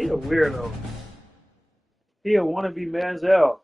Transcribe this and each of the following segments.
He a weirdo. He a wannabe Manziel.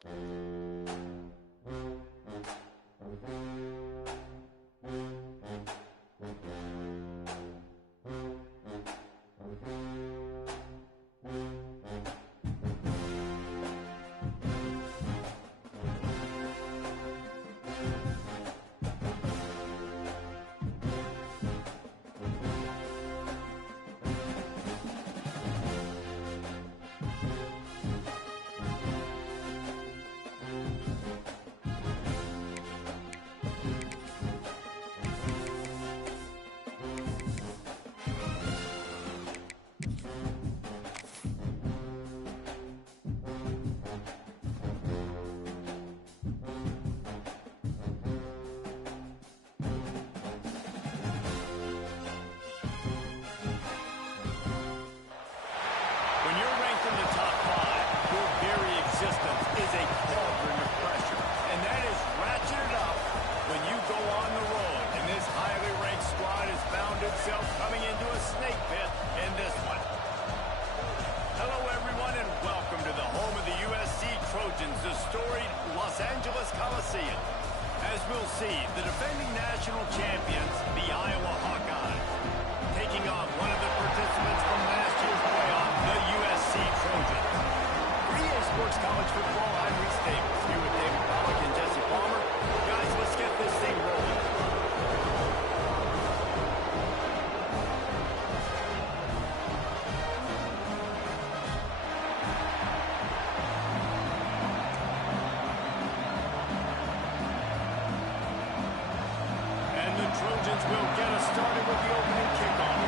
Coming into a snake pit in this one. Hello, everyone, and welcome to the home of the USC Trojans, the storied Los Angeles Coliseum. As we'll see, the defending national champions, the Iowa Hawkeyes, taking on one of the participants from last year's playoff, the USC Trojans. For EA Sports College Football, I'm Reese Davis, here with David Pollack and Jesse Palmer. Guys, let's get this thing rolling. Trojans will get us started with the opening kickoff.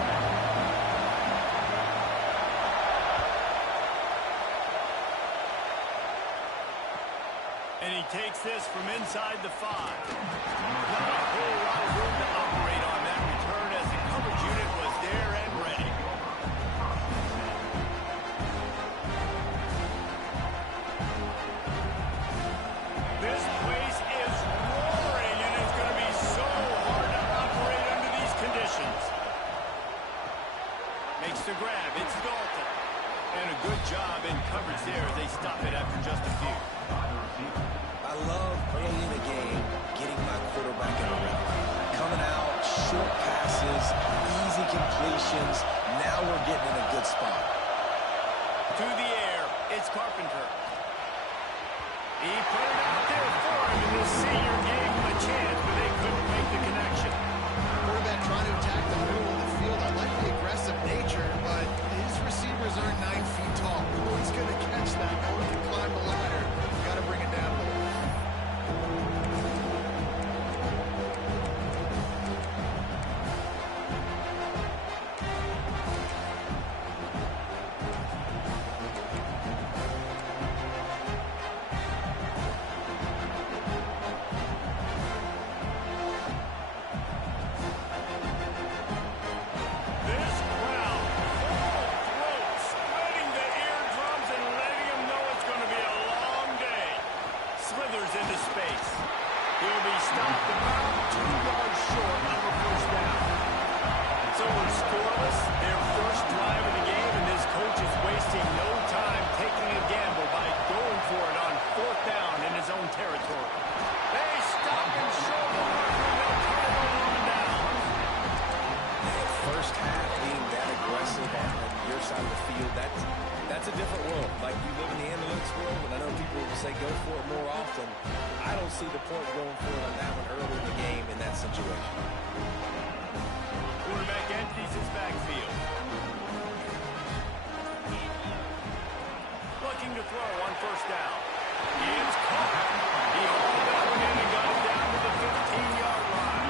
And he takes this from inside the 5. Not a whole lot of room to operate on that return as the coverage unit was there and ready. This place is roaring, and it's going to be so hard to operate under these conditions. Makes the grab. It's Dalton. And a good job in coverage there as they stop it after just a few. I love early in the game getting my quarterback in a rhythm. Coming out, short passes, easy completions. Now we're getting in a good spot. To the air, it's Carpenter. He put it out there for him, and the senior gave him a chance, but they couldn't make the connection. Quarterback trying to attack the middle of the field. I like the aggressive nature, but his receivers aren't 9 feet tall. Who's going to catch that? No one can climb the ladder. You got to bring it down a little. Into space. He'll be stopped about 2 yards short of a first down. So we're scoreless, their first drive of the game, and this coach is wasting no time taking a gamble by going for it on 4th down in his own territory. They stop and show the mark, and they'll turn it over on downs. First half being that aggressive on your side of the field, that's a different world. Like, you live in the analytics world, and I know people will say go for it more often. I don't see the point going for it on that one early in the game in that situation. Quarterback empties his backfield. Looking to throw on 1st down. It's caught. He hauled that one in and got it down to the 15-yard line.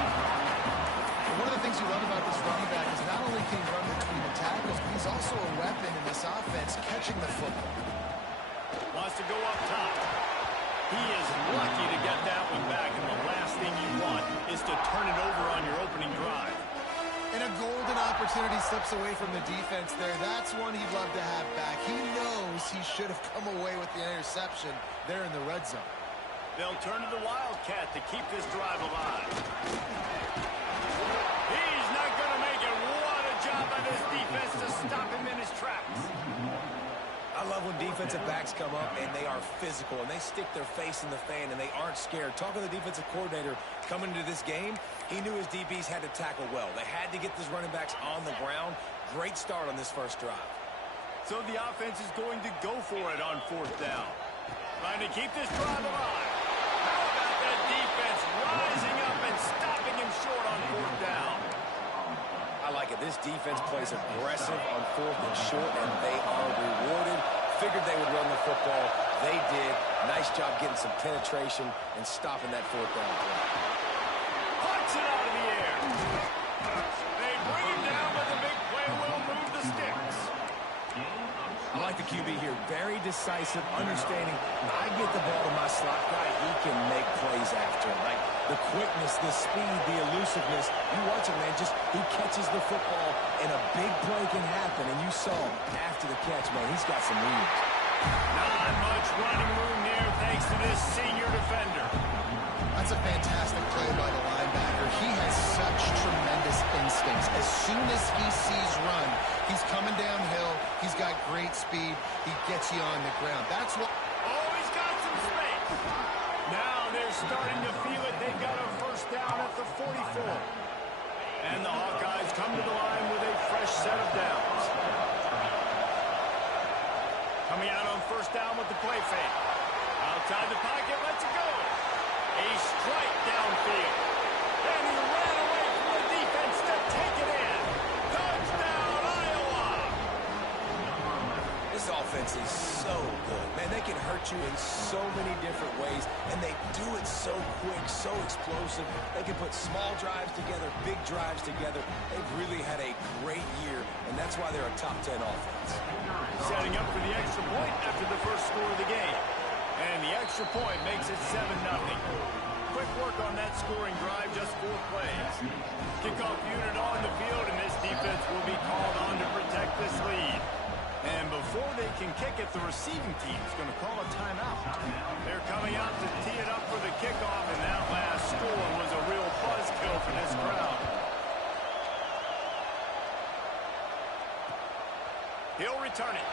And one of the things you love about this running back is not only can he run between the tackles, but he's also a weapon in this offense catching the football. Wants to go up top. He is lucky to get that one back, and the last thing you want is to turn it over on your opening drive. And a golden opportunity slips away from the defense there. That's one he'd love to have back. He knows he should have come away with the interception there in the red zone. They'll turn to the Wildcat to keep this drive alive. He's not going to make it. What a job by this defense to stop him in his tracks. defensive backs come up, and they are physical, and they stick their face in the fan, and they aren't scared. Talking to the defensive coordinator coming into this game, he knew his DBs had to tackle well. They had to get these running backs on the ground. Great start on this first drive. So the offense is going to go for it on 4th down. Trying to keep this drive alive. How about that defense rising up and stopping him short on 4th down? I like it. This defense plays aggressive on 4th and short, and they are rewarded. Figured they would run the football. They did. Nice job getting some penetration and stopping that 4th down play. Punts it out of the air. They bring him down, but the big play will move the sticks. I like the QB here. Very decisive, understanding. I get the ball to my slot guy. He can make plays after. Like the quickness, the speed, the elusiveness. You watch him, man. Just he catches the football, and a big play can happen. And you saw him after the catch, man. He's got some moves. Not much running room there thanks to this senior defender. That's a fantastic play by the linebacker. He has such tremendous instincts. As soon as he sees run, he's coming downhill. He's got great speed. He gets you on the ground. That's what... Oh, he's got some space. Now they're starting to feel it. They've got a 1st down at the 44. And the Hawkeyes come to the line with a fresh set of downs. Coming out on 1st down with the play fake. Outside the pocket, lets it go. A strike downfield. And he ran away from the defense to take it in. Touchdown, Iowa! This offense is so good. Man, they can hurt you in so many different ways, and they do it so quick, so explosive. They can put small drives together, big drives together. They've really had a great year, and that's why they're a top 10 offense. Setting up for the extra point after the first score of the game. And the extra point makes it 7-0. Quick work on that scoring drive, just 4 plays. Kickoff unit on the field, and this defense will be called on to protect this lead. And before they can kick it, the receiving team is going to call a timeout. They're coming out to tee it up for the kickoff, and that last score was a real buzzkill for this crowd. He'll return it.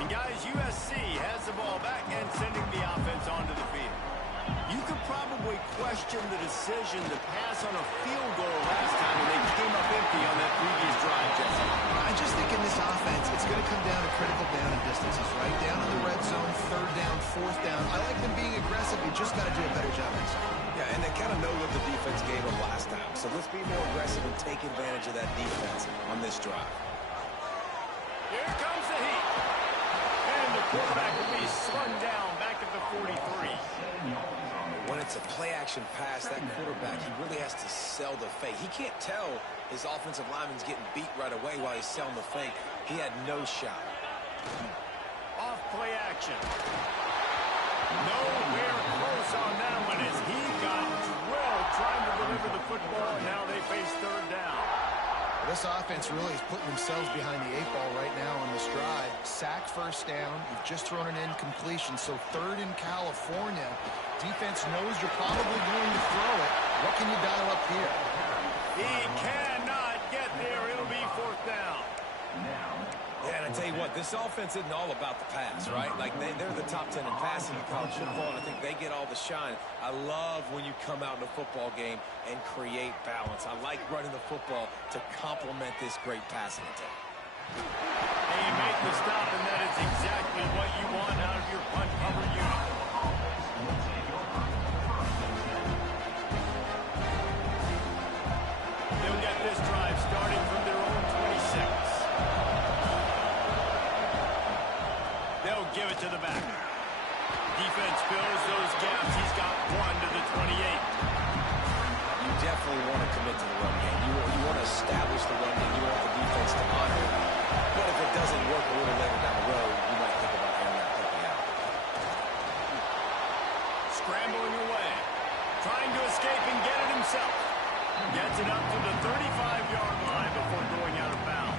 And guys, USC has the ball back and sending the offense onto the field. You could probably question the decision to pass on a field goal last time when they came up empty on that previous drive, Jesse. I just think in this offense, it's going to come down to critical down and distances, right? Down in the red zone, 3rd down, 4th down. I like them being aggressive. You just got to do a better job next time. Yeah, and they kind of know what the defense gave them last time. So let's be more aggressive and take advantage of that defense on this drive. Here comes the heat. And the quarterback will be slung down back at the 43. When it's a play-action pass, that quarterback, he really has to sell the fake. He can't tell his offensive lineman's getting beat right away while he's selling the fake. He had no shot. Off play action. Nowhere close on that one as he got drilled trying to deliver the football, and now they face 3rd down. This offense really is putting themselves behind the 8 ball right now on this drive. Sack 1st down. You've just thrown an incompletion, so 3rd in California. Defense knows you're probably going to throw it. What can you dial up here? He cannot get there. It'll be 4th down. Yeah, and I tell you what, this offense isn't all about the pass, right? Like, they're the top 10 in passing in college football, and I think they get all the shine. I love when you come out in a football game and create balance. I like running the football to complement this great passing attack. They make the stop, and that is exactly what you want out of your punt cover unit. They'll get this drive starting from their own 26. They'll give it to the back. Defense fills those gaps. He's got 1 to the 28. You definitely want to commit to the run game. You want to establish the run game. You want the defense to honor it. But if it doesn't work a little later down the road, you might think about airing that puppy out. Scrambling away. Trying to escape and get it himself. Gets it up to the 35-yard line before going out of bounds.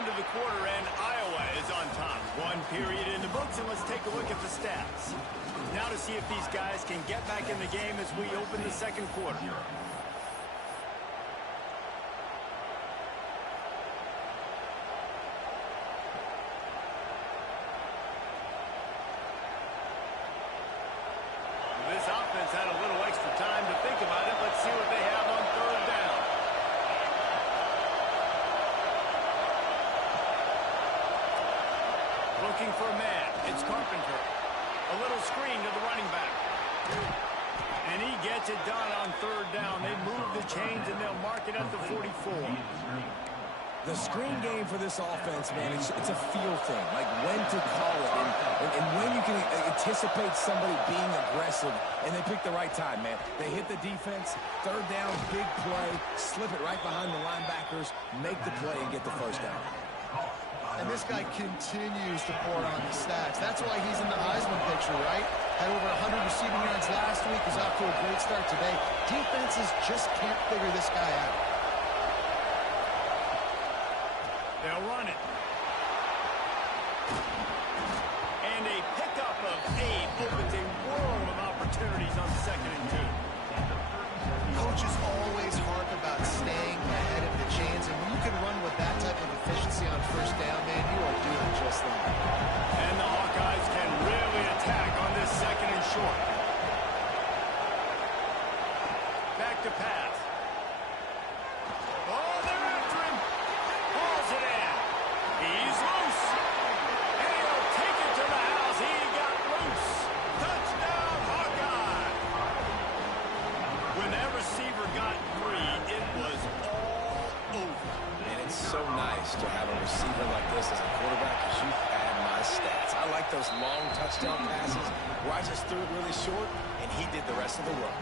end of the quarter, and Iowa is on top. One period in the books, and let's take a look at the stats. Now to see if these guys can get back in the game as we open the second quarter. This offense had a little extra time to think about it. Let's see what they have on third down. Looking for a man. It's Carpenter. A little screen to the running back. And he gets it done on third down. They move the chains, and they'll mark it at the 44. The screen game for this offense, man, it's a feel thing, like when to call it and when you can anticipate somebody being aggressive, and they pick the right time, man. They hit the defense, third down, big play, slip it right behind the linebackers, make the play, and get the first down. And this guy continues to pour on the stats. That's why he's in the Heisman picture, right? Had over 100 receiving yards last week. Is off to a great start today. Defenses just can't figure this guy out. They'll run it. And a pickup of 8 opens a world of opportunities on 2nd and 2. Coaches always harp about staying ahead of the chains, and when you can run with that type of efficiency on first down, man, you are doing just that. And the Hawkeyes can really attack on this 2nd and short. Back to pass. Oh, they're after him. Pulls it in. He's loose. And he'll take it to the house. He got loose. Touchdown, Hawkeye. When that receiver got 3, it was all over. And it's so nice to have a receiver like this as a quarterback, because you had my stats. I like those long touchdown passes where I just threw it really short, and he did the rest of the work.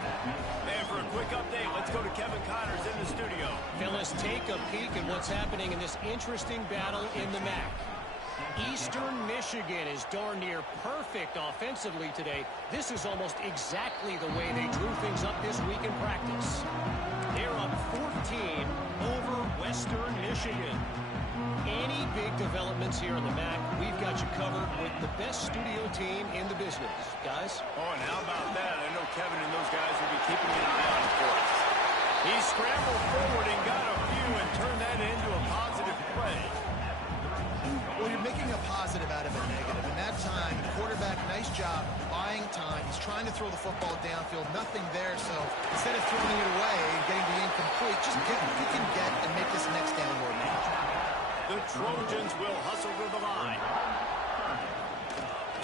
And for a quick update, let's go to Kevin Connors in the studio. Fellas, take a peek at what's happening in this interesting battle in the MAC. Eastern Michigan is darn near perfect offensively today. This is almost exactly the way they drew things up this week in practice. They're up 14 over Western Michigan. Any big developments here in the MAC, we've got you covered with the best studio team in the business. Guys? Oh, and how about that? I know Kevin and those guys will be keeping an eye on it for us. He scrambled forward and got a few and turned that into a positive play. Well, you're making a positive out of a negative. In that time, the quarterback, nice job, buying time. He's trying to throw the football downfield. Nothing there, so instead of throwing it away and getting the incomplete, just get what you can get and make this next down more manageable. The Trojans will hustle to the line.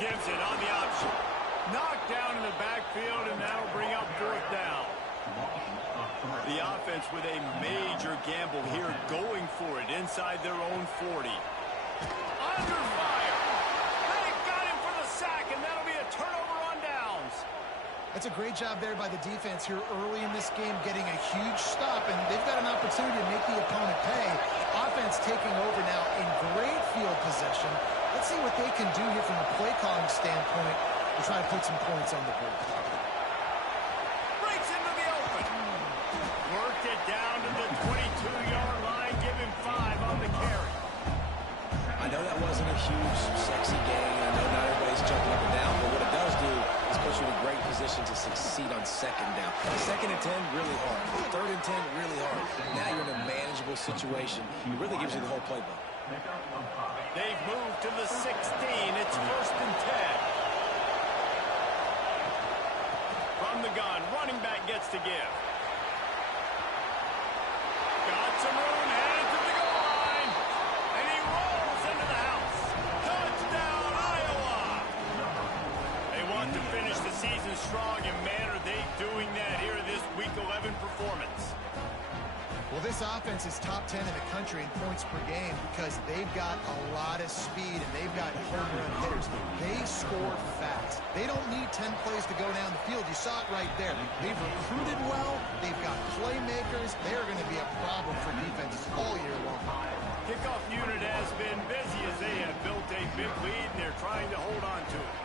Gives it on the option. Knocked down in the backfield, and that'll bring up 4th down. The offense with a major gamble here, going for it inside their own 40. Under fire. They got him for the sack, and that'll be a turnover on downs. That's a great job there by the defense here early in this game, getting a huge stop, and they've got an opportunity to make the opponent pay. Offense taking over now in great field possession. Let's see what they can do here from a play calling standpoint to try to put some points on the board. Breaks into the open. Worked it down to the 22-yard line. Give him 5 on the carry. I know that wasn't a huge, sexy gain. I know not everybody's jumping up and down, but what it does do is put you in a great position to succeed on 2nd down. 2nd and 10, really hard. 3rd and 10, really hard. Now you're in a manageable situation. It really gives you the whole playbook. They've moved to the 16. It's 1st and 10. From the gun, running back gets to give. Got some room, headed to the goal line. And he rolls into the house. Touchdown, Iowa! They want to finish the season strong, and man, are they doing that here in this Week 11 performance. Well, this offense is top 10 in the country in points per game because they've got a lot of speed and they've got home run hitters. They score fast. They don't need 10 plays to go down the field. You saw it right there. They've recruited well. They've got playmakers. They're going to be a problem for defenses all year long. Kickoff unit has been busy as they have built a big lead, and they're trying to hold on to it.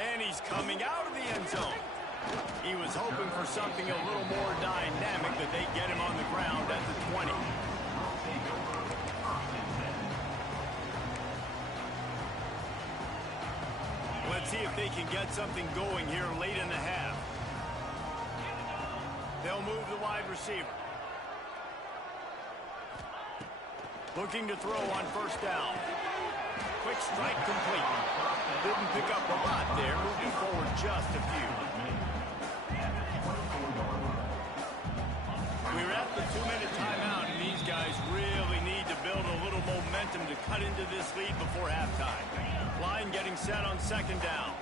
And he's coming out of the end zone. He was hoping for something a little more dynamic, but they get him on the ground at the 20. Let's see if they can get something going here late in the half. They'll move the wide receiver. Looking to throw on first down. Quick strike complete. Didn't pick up a lot there, moving forward just a few. We're at the 2-minute timeout, and these guys really need to build a little momentum to cut into this lead before halftime. Line getting set on second down.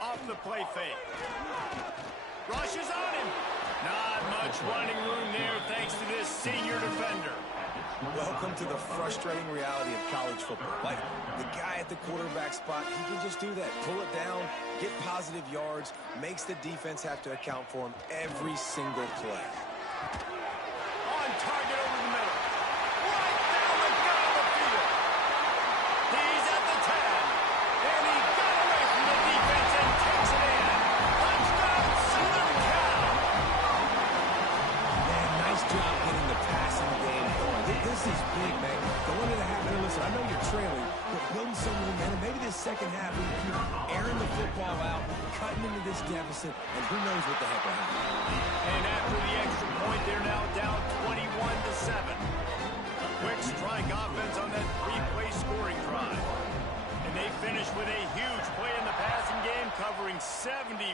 Off the play fake. Rushes on him. Not much running room there thanks to this senior defender. Welcome to the frustrating reality of college football. Like, the guy at the quarterback spot, he can just do that. Pull it down, get positive yards, makes the defense have to account for him every single play. On target over the middle. Right down the gut of the field. He's at the 10. And he got away from the defense and takes it in. Touchdown, Southern Cal. Man, nice job getting the passing game going. This is big, man. Going into the half, and listen, I know you're trailing, but building some momentum. Maybe this second half, you're airing the football out, cutting into this deficit, and who knows what the heck will happen. And after the extra point, they're now down 21-7. A quick strike offense on that 3-play scoring drive. And they finish with a huge play in the passing game, covering 75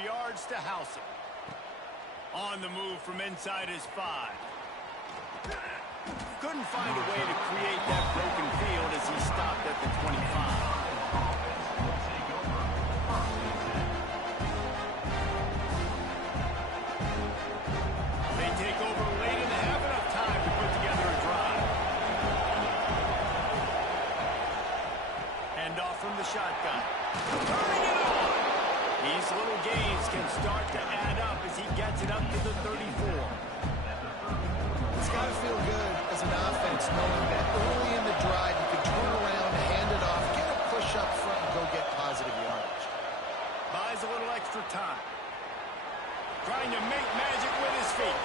yards to house him. On the move from inside his 5. Couldn't find a way to create that broken field as he stopped at the 25. They take over late and have enough time to put together a drive. Hand off from the shotgun. Turning it on. These little gains can start to add up as he gets it up to the 34. It's got to feel good as an offense knowing that early in the drive you can turn around, hand it off, get a push up front, and go get positive yardage. Buys a little extra time. Trying to make magic with his feet.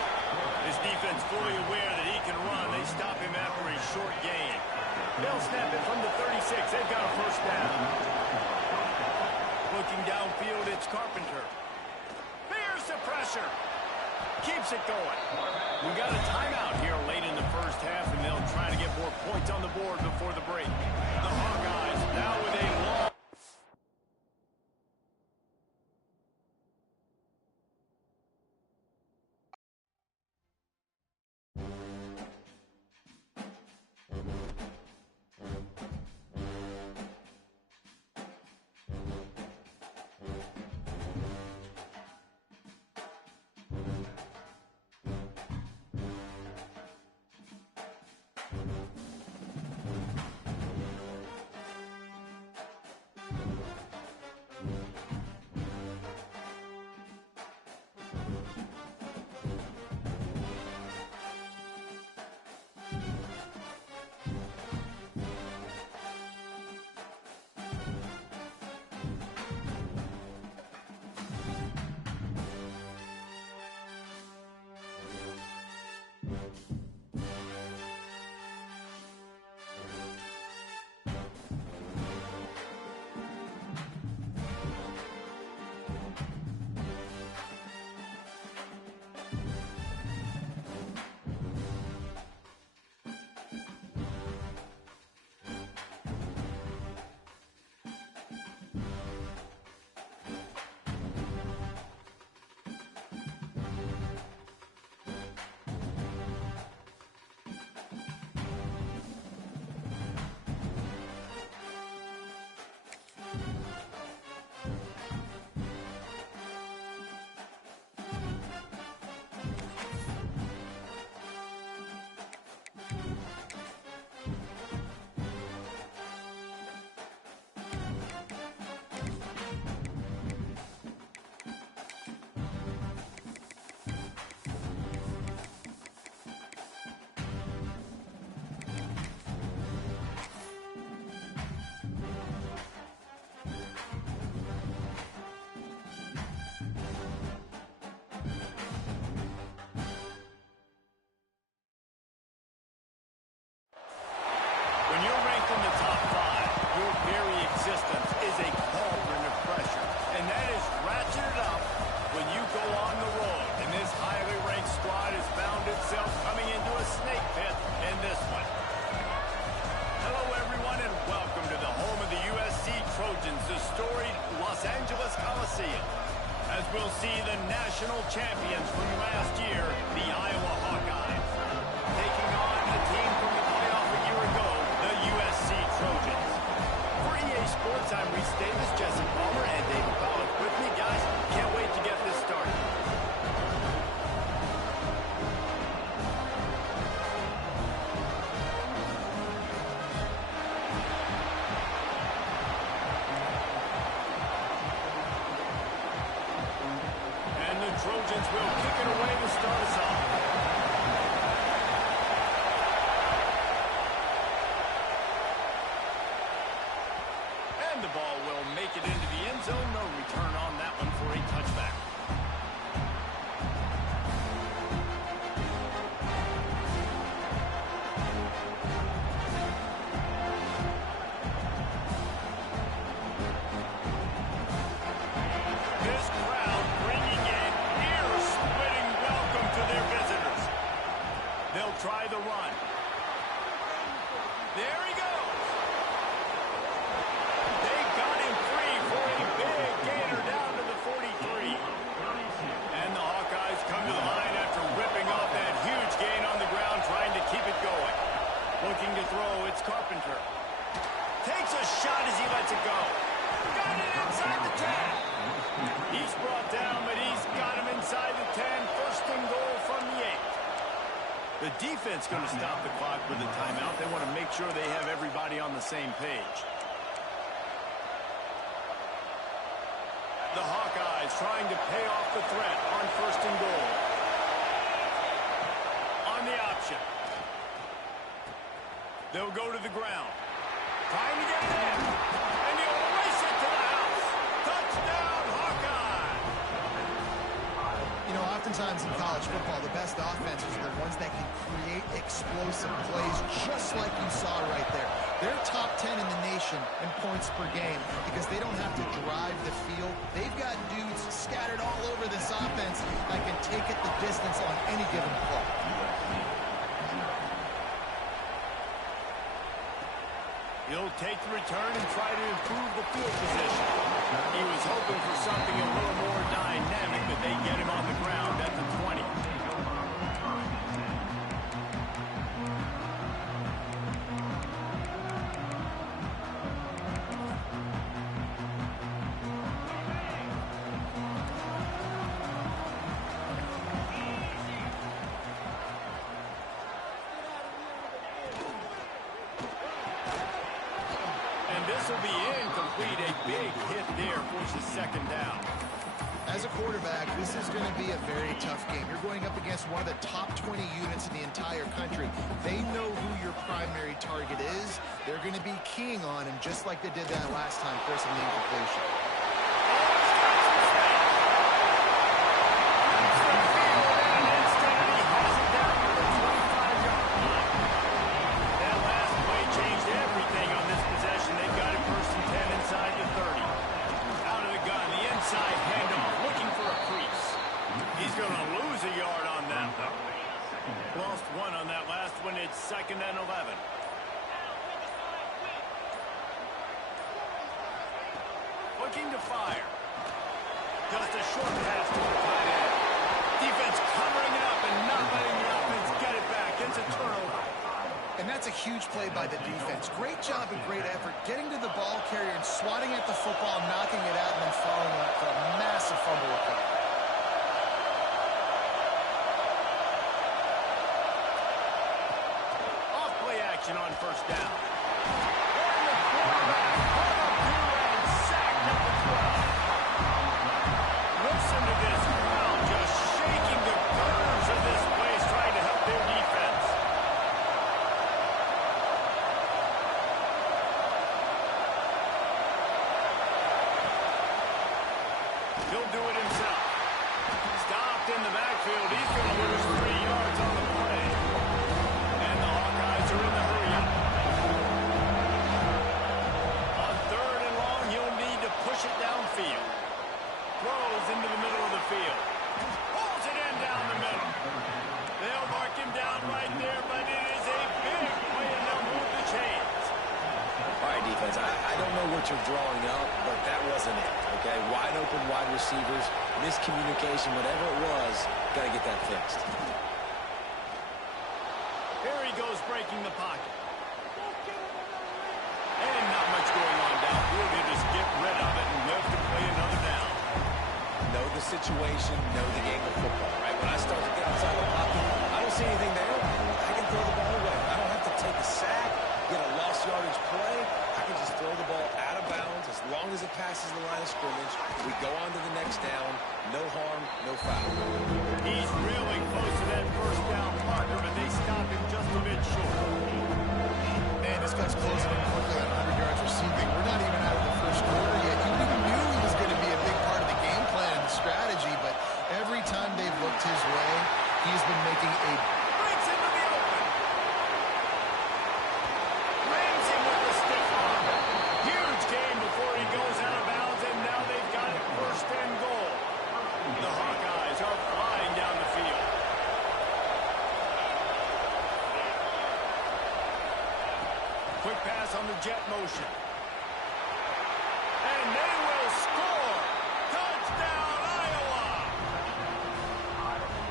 His defense fully aware that he can run. They stop him after a short gain. They'll snap it from the 36. They've got a first down. Looking downfield, it's Carpenter. Fears the pressure. Keeps it going. We got a timeout here late in the first half, and they'll try to get more points on the board before the break. The Hawkeyes now with a long... the national champions from last year, the Iowa Hawkeyes. Taking on the team from the playoff a year ago, the USC Trojans. For EA Sports, I'm Reese Davis, Jesse Palmer, and David Pollack with me. Guys, can't wait to get this started. Trojans will kick it away to start us off. And the ball will make it into the end zone. No return on that one for a touchback. This crowd bringing in ear-splitting welcome to their visitors. They'll try the run. There he goes. They got him free for a big gainer down to the 43. And the Hawkeyes come to the line after ripping off that huge gain on the ground, trying to keep it going. Looking to throw, it's Carpenter. Takes a shot as he lets it go. Got it inside the 10. He's brought down, but he's got him inside the 10. First and goal from the 8. The defense going to stop the clock with a timeout. They want to make sure they have everybody on the same page. The Hawkeyes trying to pay off the threat on first and goal. On the option. They'll go to the ground. Trying to get it in. And he'll race it to the house. Touchdown, Hawkeye! You know, oftentimes in college football, the best offenses are the ones that can create explosive plays, just like you saw right there. They're top 10 in the nation in points per game because they don't have to drive the field. They've got dudes scattered all over this offense that can take it the distance on any given play. He'll take the return and try to improve the field position. He was hoping for something a little more dynamic, but they get him on the ground at the 20. This will be incomplete. A big hit there forces second down. As a quarterback, this is going to be a very tough game. You're going up against one of the top 20 units in the entire country. They know who your primary target is. They're going to be keying on him just like they did that last time, forcing the incompletion. Lost one on that last one. It's 2nd and 11. Looking to fire. Just a short pass to the tight end. Defense covering it up and not letting the offense get it back. It's a turnover. And that's a huge play by the defense. Great job and great effort getting to the ball carrier and swatting at the football, knocking it out, and then following up for a massive fumble recovery. On first down. And the quarterback caught up here and sacked at the 12. Listen to this crowd just shaking the gunners of this place, trying to help their defense. He'll do it himself. Stopped in the backfield. He's going to lose 3 yards on the play. And the Hawkeyes are in the hurry up. On 3rd and long, he'll need to push it downfield. Throws into the middle of the field. Pulls it in down the middle. They'll mark him down right there, but it is a big play, and they'll move the chains. All right, defense, I don't know what you're drawing up, but that wasn't it, okay? Wide open wide receivers. Miscommunication, whatever it was, got to get that fixed. Here he goes, breaking the pocket. And not much going on downfield. He'll just get rid of it and live to play another down. Know the situation, know the game of football, right? When I start to get outside the pocket, I don't see anything there. I can throw the ball away. I don't have to take a sack, get a lost yardage play. I can just throw the ball out of bounds as long as it passes the line of scrimmage. We go on to the next down. No harm, no foul. He's really close to that first down marker, but they stop him just a bit short. Man, this guy's closing in quickly on 100 yards receiving. We're not even out of the first quarter yet. You even knew he was going to be a big part of the game plan and the strategy, but every time they've looked his way, he's been making a Breaks into the open. Rams him with the stiff arm. Huge game before he goes out of bounds, and now they've got it first and goal. The Hawkeyes are flying down the field. Quick pass on the jet motion. And they will score. Touchdown, Iowa!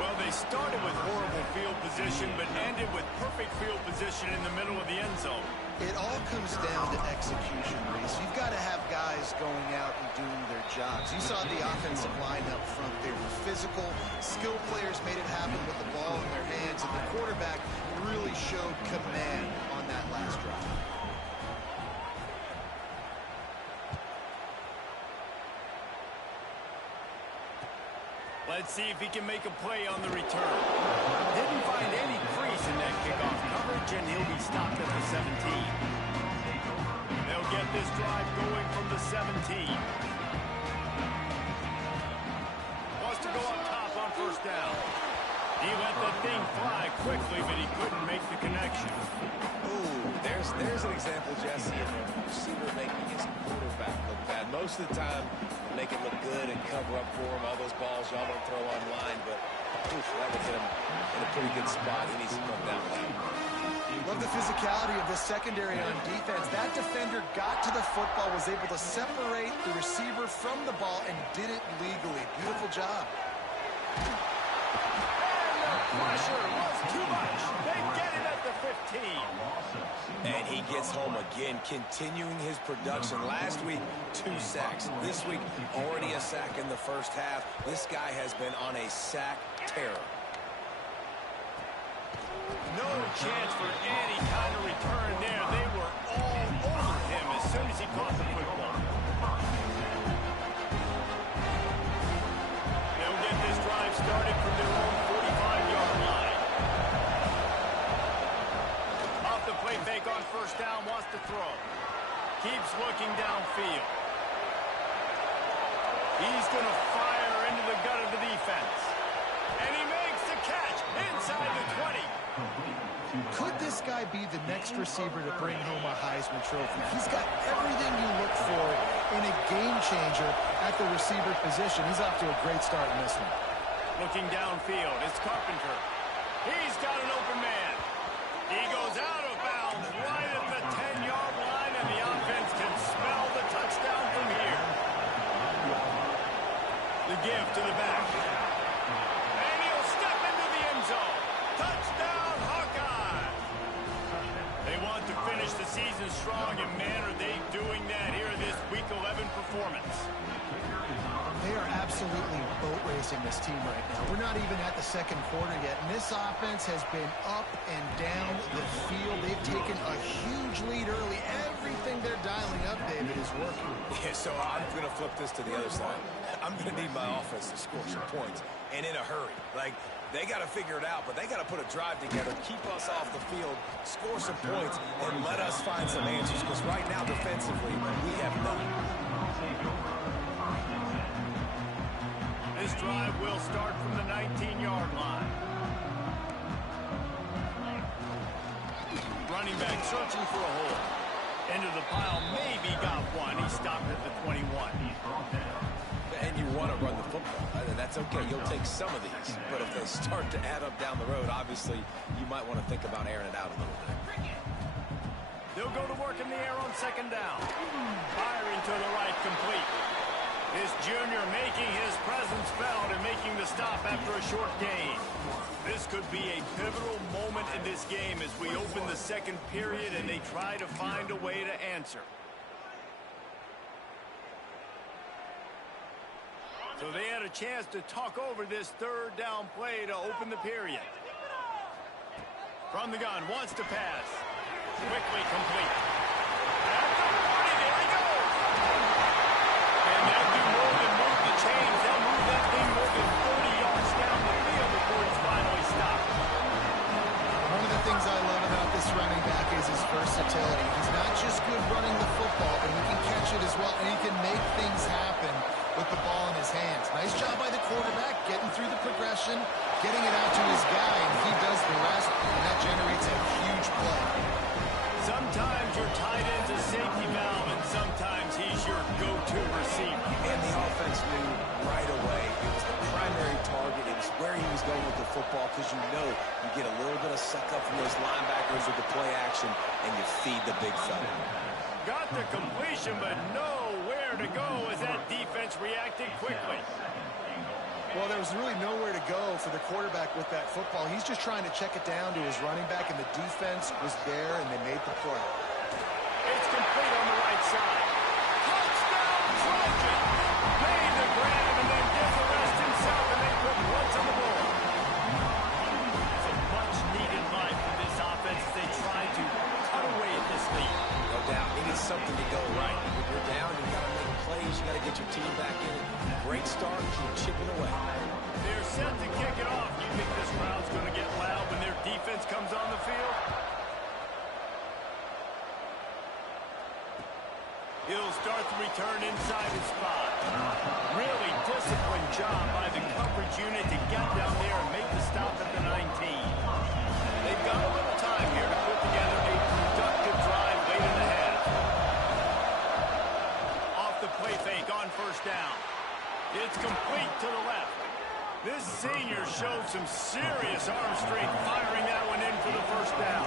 Well, they started with horrible field position, but ended with perfect field position in the middle of the end zone. It all comes down to execution, Reese. You've got to have guys going out and doing their jobs. You saw the offensive line up front. They were physical. Skilled players made it happen with the ball in their hands, and the quarterback really showed command on that last drive. Let's see if he can make a play on the return. Didn't find any crease in that kickoff coverage, and he'll be stopped at the 17. They'll get this drive going from the 17. Wants to go up top on first down. He let the thing fly quickly, but he couldn't make the connection. Ooh, there's an example, Jesse, of a receiver making his quarterback look bad. Most of the time, they make it look good and cover up for him. All those balls y'all don't throw online, but oof, that would hit him in a pretty good spot. He needs to come down with that. Love the physicality of this secondary on defense. That defender got to the football, was able to separate the receiver from the ball, and did it legally. Beautiful job. Pressure was too much. They get it at the 15. And he gets home again, continuing his production. Last week, 2 sacks. This week, already a sack in the first half. This guy has been on a sack terror. No chance for any kind of return there. They were all over him as soon as he caught the football. They'll get this drive started from their own 45-yard line. Off the play fake on first down, wants to throw. Keeps looking downfield. He's going to fire into the gut of the defense. And he makes the catch inside the 20. Could this guy be the next receiver to bring home a Heisman Trophy? He's got everything you look for in a game changer at the receiver position. He's off to a great start in this one. Looking downfield, it's Carpenter. He's got an open man. He goes out of bounds right at the 10-yard line, and the offense can smell the touchdown from here. The give to the back. And he'll step into the end zone. Touchdown, Hawkeye! They want to finish the season strong, and man, are they doing that here in this Week 11 performance. They are absolutely boat racing this team right now. We're not even at the second quarter yet, and this offense has been up and down the field. They've taken a huge lead early. Everything they're dialing up, David, is working. Yeah, so I'm going to flip this to the other side. I'm going to need my offense to score some points, and in a hurry. Like, they got to figure it out, but they got to put a drive together, keep us off the field, score some points, and let us find some answers, because right now, defensively, we have none. This drive will start from the 19-yard line. Running back searching for a hole. Into the pile, maybe got one. He stopped at the 21. And you want to run the football. That's okay. You'll take some of these. But if they start to add up down the road, obviously, you might want to think about airing it out a little bit. They'll go to work in the air on second down. Firing to the right, complete. This junior making his presence felt and making the stop after a short gain. This could be a pivotal moment in this game as we open the second period and they try to find a way to answer. So they had a chance to talk over this third down play to open the period. From the gun, wants to pass. Quickly complete. At the 40, there he goes. And they'll do more than move the chains. They'll move that thing more than 30 yards down the field before it's finally stopped. One of the things I love about this running back is his versatility. He's not just good running the football, but he can catch it as well, and he can make things happen with the ball in his hands. Nice job by the quarterback, getting through the progression, getting it out to his guy, and he does the rest, and that generates a huge play. Sometimes your tight end's a safety valve, and sometimes he's your go-to receiver. And the offense knew right away it was the primary target. It was where he was going with the football because you know you get a little bit of suck-up from those linebackers with the play action, and you feed the big fella. Got the completion, but nowhere to go as that defense reacted quickly. Well, there was really nowhere to go for the quarterback with that football. He's just trying to check it down to his running back, and the defense was there, and they made the play. It's complete on the right side. Touchdown, Trojan! Made the grab and then gets the rest himself, and they put points on the board. It's a much-needed line for this offense as they try to cut away at this lead. No doubt. Needed something to go right. If you're down, you got to make plays. You got to get your team back in. Great start. Keep chipping away. They're set to kick it off. You think this crowd's going to get loud when their defense comes on the field? He'll start the return inside his spot. Really disciplined job by the coverage unit to get down there and make the stop at the 19. They've got a little time here to put together a productive drive late in the half. Off the play fake on first down. It's complete to the left. This senior showed some serious arm strength firing that one in for the first down.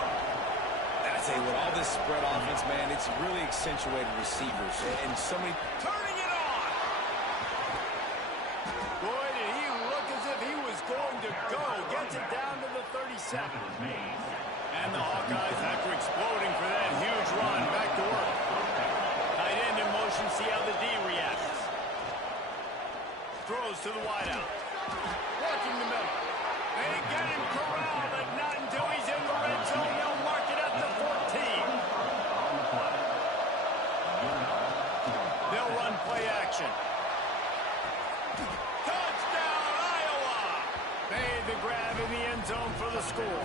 I tell you what, all this spread offense, man, it's really accentuated receivers. And so many... Turning it on! Boy, did he look as if he was going to go. Gets it down to the 37. And the Hawkeyes, after exploding for that huge run, back to work. Tight end in motion, see how the D reacts. Throws to the wideout. Working the middle. They get him corralled, but not until he's in the red zone. They'll mark it at the 14. They'll run play action. Touchdown, Iowa! Made the grab in the end zone for the score.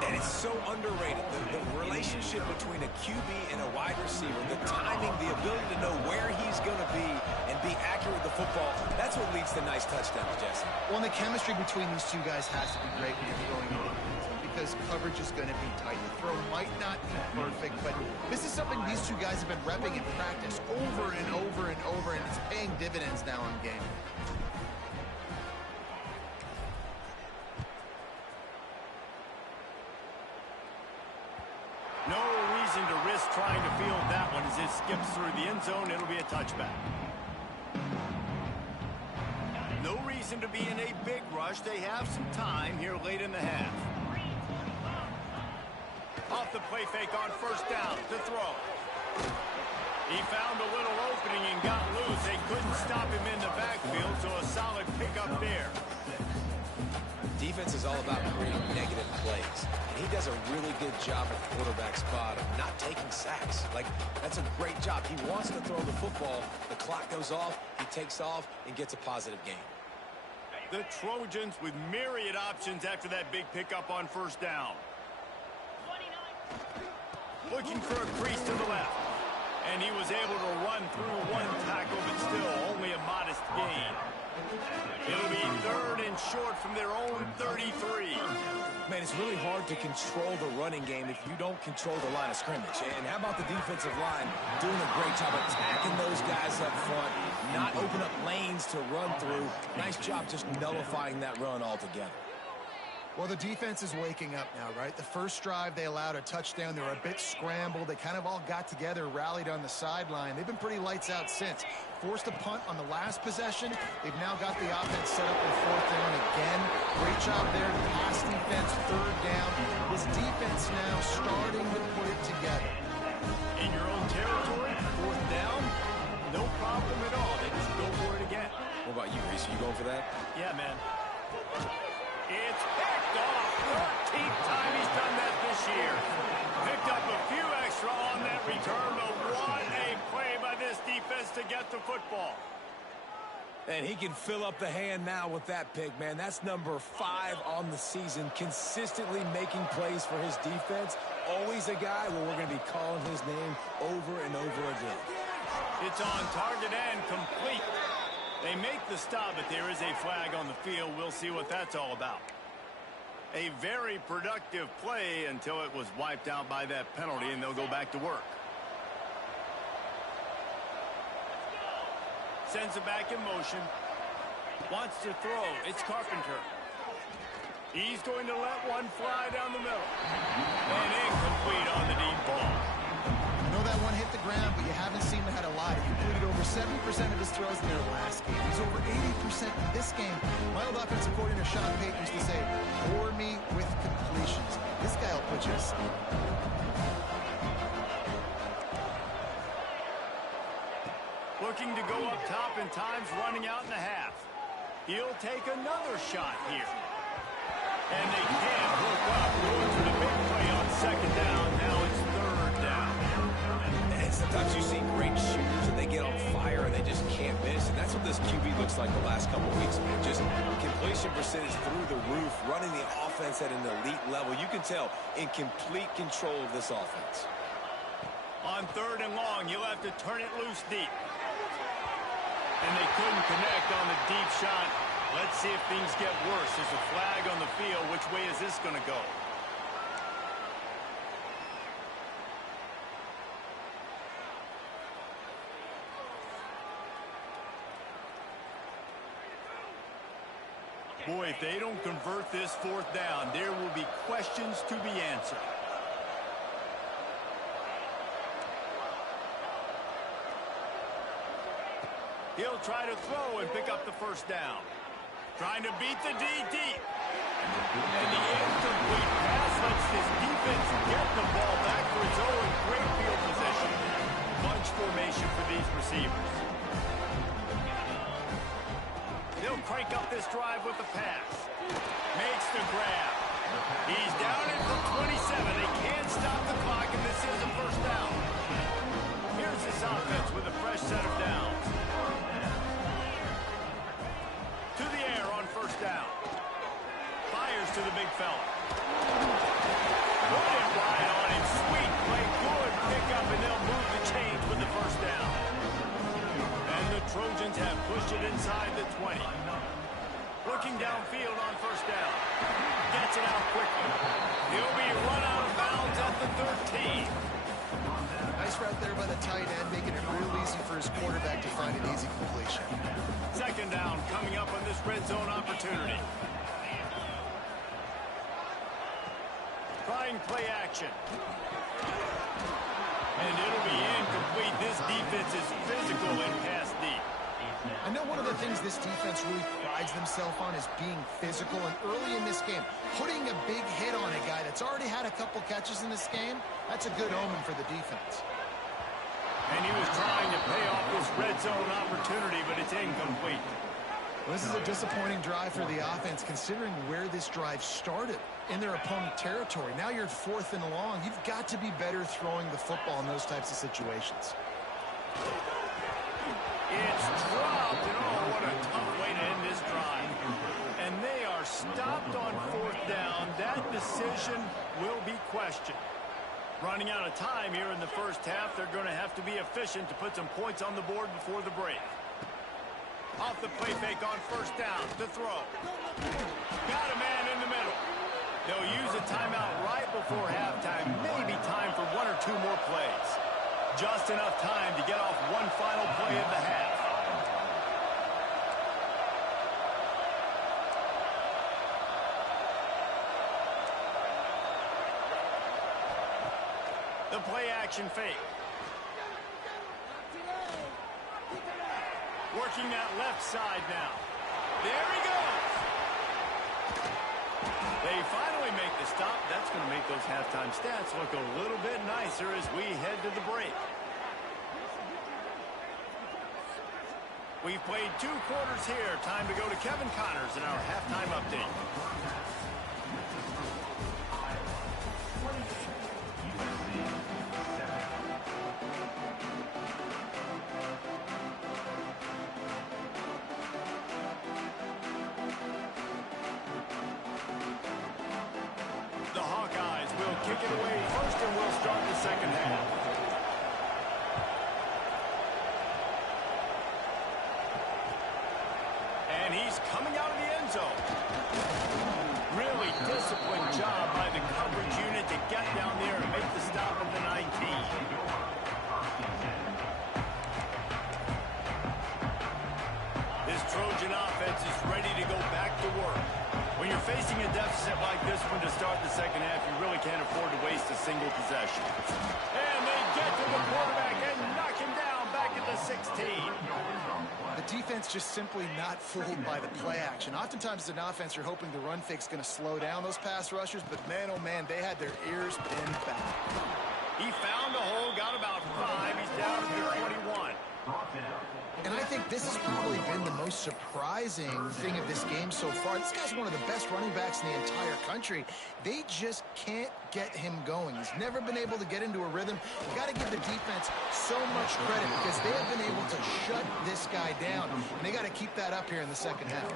And it's so underrated. The relationship between a QB and a wide receiver, the timing, the ability to know where he's going to be and be accurate with the football, that's what leads to nice touchdowns, Jesse. Well, and the chemistry between these two guys has to be great when you're throwing into the end zone because coverage is going to be tight. The throw might not be perfect, but this is something these two guys have been repping in practice over and over and over, and it's paying dividends now in game. No reason to risk trying to field that one as it skips through the end zone. It'll be a touchback. No reason to be in a big rush. They have some time here late in the half. Off the play fake on first down to throw. He found a little opening and got loose. They couldn't stop him in the backfield, so a solid pickup there. Defense is all about creating negative plays. And he does a really good job at the quarterback spot of not taking sacks. Like, that's a great job. He wants to throw the football. The clock goes off. He takes off and gets a positive gain. The Trojans with myriad options after that big pickup on first down. Looking for a crease to the left. And he was able to run through one tackle, but still only a modest gain. It'll be third and short from their own 33. Man, it's really hard to control the running game if you don't control the line of scrimmage. And how about the defensive line doing a great job attacking those guys up front, not open up lanes to run through. Nice job just nullifying that run altogether. Well, the defense is waking up now, right? The first drive, they allowed a touchdown. They were a bit scrambled. They kind of all got together, rallied on the sideline. They've been pretty lights out since. Forced a punt on the last possession. They've now got the offense set up for fourth down again. Great job there. Pass defense, third down. This defense now starting to put it together. In your own territory, fourth down, no problem at all. They just go for it again. What about you, Reese? Are you going for that? Yeah, man. It's picked off. 13th time he's done that this year. Picked up a few extra on that return, but what a play by this defense to get the football. And he can fill up the hand now with that pick, man. That's number 5 on the season, consistently making plays for his defense. Always a guy where we're going to be calling his name over and over again. It's on target and complete. They make the stop, but there is a flag on the field. We'll see what that's all about. A very productive play until it was wiped out by that penalty, and they'll go back to work. Sends it back in motion. Wants to throw. It's Carpenter. He's going to let one fly down the middle. And incomplete on the deep ball. I know that one hit the ground, but you haven't seen him had a lot. He completed over 70% of his throws in their last game. He's over 80% in this game. My old offensive coordinator, Sean Payton, used to say, bore me with completions. This guy will put you to sleep. Looking to go up top and time's running out in the half. He'll take another shot here. And they can't hook up. Going for the big play on second down. Now it's third down. And sometimes you see great shooters and they get on fire and they just can't miss. And that's what this QB looks like the last couple of weeks, man. Just completion percentage through the roof, running the offense at an elite level. You can tell in complete control of this offense. On third and long, you'll have to turn it loose deep. And they couldn't connect on the deep shot. Let's see if things get worse. There's a flag on the field. Which way is this going to go? Boy, if they don't convert this fourth down, there will be questions to be answered. He'll try to throw and pick up the first down. Trying to beat the D deep. And the incomplete pass lets this defense get the ball back for its own. Great field position. Bunch formation for these receivers. They'll crank up this drive with the pass. Makes the grab. He's down at the 27. They can't stop the clock, and this is a first down. Here's this offense with a fresh set of downs. To the air on first down. Fires to the big fella. Put it right on him. Sweet play. Good pickup, and they'll move the chains with the first down. And the Trojans have pushed it inside the 20. Looking downfield on first down. Gets it out quickly. He'll be run out of bounds at the 13. Nice route there by the tight end, making it real easy for his quarterback to find an easy completion. Second down coming up on this red zone opportunity. Trying play action. And it'll be incomplete. This defense is physical and pass deep. I know one of the things this defense really prides themselves on is being physical, and early in this game, putting a big hit on a guy that's already had a couple catches in this game, that's a good omen for the defense. And he was trying to pay off this red zone opportunity, but it's incomplete. Well, this is a disappointing drive for the offense, considering where this drive started in their opponent territory. Now you're at fourth and long. You've got to be better throwing the football in those types of situations. It's dropped, and oh, what a tough way to end this drive. And they are stopped on fourth down. That decision will be questioned. Running out of time here in the first half, they're going to have to be efficient to put some points on the board before the break. Off the play fake on first down to throw. Got a man in the middle. They'll use a timeout right before halftime. Maybe time for one or two more plays. Just enough time to get off one final play of the half. the play action fake. Working that left side now. There he goes. They finally make the stop. That's going to make those halftime stats look a little bit nicer as we head to the break. We've played 2 quarters here. Time to go to Kevin Connors in our halftime update. The Hawkeyes will kick it away first, and we'll start the second half. And he's coming out of the end zone. Really disciplined job by the coverage unit to get down there and make the stop at the 19. This Trojan offense is ready to go back to work. When you're facing a deficit like this one to start the second half, you really can't afford to waste a single possession. And they get to the quarterback and knock him down back at the 16. The defense just simply not fooled by the play action. Oftentimes as an offense, you're hoping the run fake's going to slow down those pass rushers, but man, oh man, they had their ears pinned back. He found a hole, got about 5. He's down to the 21. And I think this has probably been the most surprising thing of this game so far. This guy's one of the best running backs in the entire country. They just can't get him going. He's never been able to get into a rhythm. You got to give the defense so much credit because they have been able to shut this guy down. And they got to keep that up here in the second half.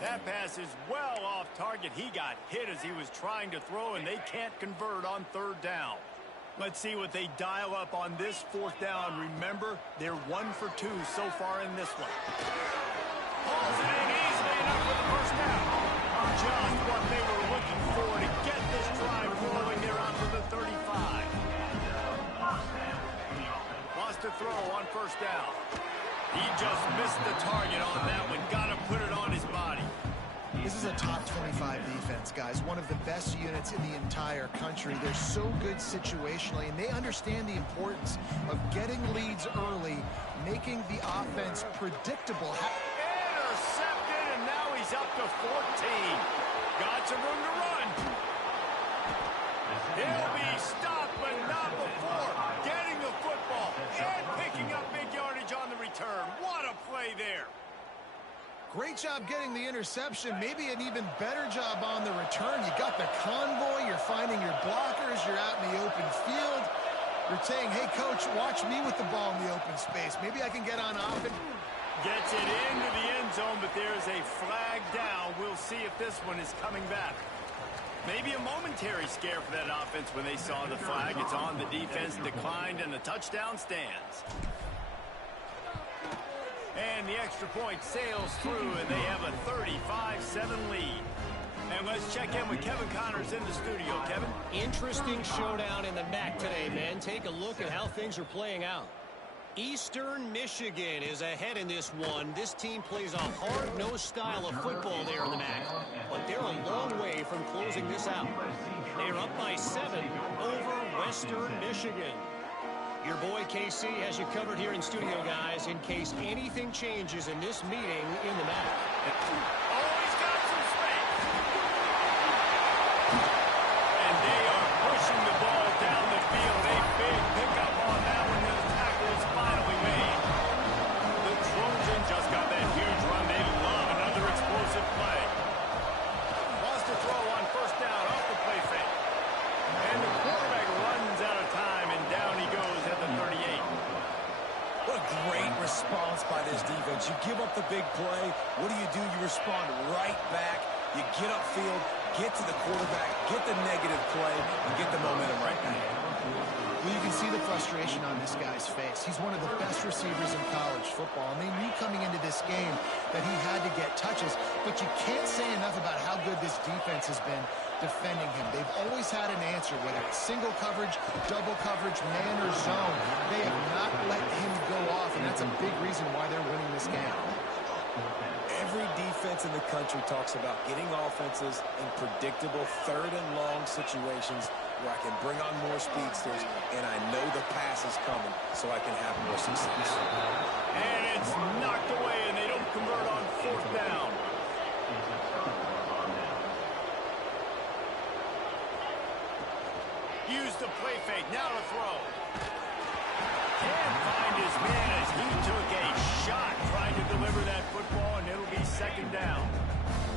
That pass is well off target. He got hit as he was trying to throw, and they can't convert on 3rd down. Let's see what they dial up on this 4th down. Remember, they're 1 for 2 so far in this one. Hauls it in easily enough for the first down. Just what they were looking for to get this drive rolling. They're out to the 35. Lost a throw on 1st down. He just missed the target on that one. Got to put it on his body. This is a top 25 defense, guys. One of the best units in the entire country. They're so good situationally, and they understand the importance of getting leads early, making the offense predictable. Intercepted, and now he's up to 14. Got some room to run. He'll be stopped, but not before getting the football and picking up big yardage on the return. What a play there. Great job getting the interception. Maybe an even better job on the return. You got the convoy. You're finding your blockers. You're out in the open field. You're saying, hey, coach, watch me with the ball in the open space. Maybe I can get on offense. Gets it into the end zone, but there's a flag down. We'll see if this one is coming back. Maybe a momentary scare for that offense when they saw the flag. It's on. The defense declined, and the touchdown stands. And the extra point sails through, and they have a 35-7 lead. And let's check in with Kevin Connors in the studio. Kevin? Interesting showdown in the MAC today, man. Take a look at how things are playing out. Eastern Michigan is ahead in this one. This team plays a hard-nosed style of football there in the MAC, but they're a long way from closing this out. They're up by 7 over Western Michigan. Your boy KC has you covered here in studio, guys, in case anything changes in this meeting in the MAC. Oh, he's got some space. And they are pushing the ball down the field. A big pickup on that one. The tackle is finally made. The Trojans just got that huge run. They love another explosive play. Lost a throw on 1st down off the play fake. And the quarterback runs out of time, and down he goes at the 38. What a great response by this defense. You give up the big play. What do? You respond right back. You get upfield, get to the quarterback, get the negative play, and get the momentum right back. Well, you can see the frustration on this guy's face. He's one of the best receivers in college football, and they knew coming into this game that he had to get touches, but you can't say enough about how good this defense has been defending him. They've always had an answer, whether it's single coverage, double coverage, man or zone. They have not let him go off, and that's a big reason why they're winning this game. Every defense in the country talks about getting offenses in predictable 3rd and long situations where I can bring on more speedsters, and I know the pass is coming, so I can have more success. And it's knocked away, and they don't convert on fourth down. Use the play fake, now to throw. Can't find his man as he took a shot trying to deliver that football, and it'll be second down.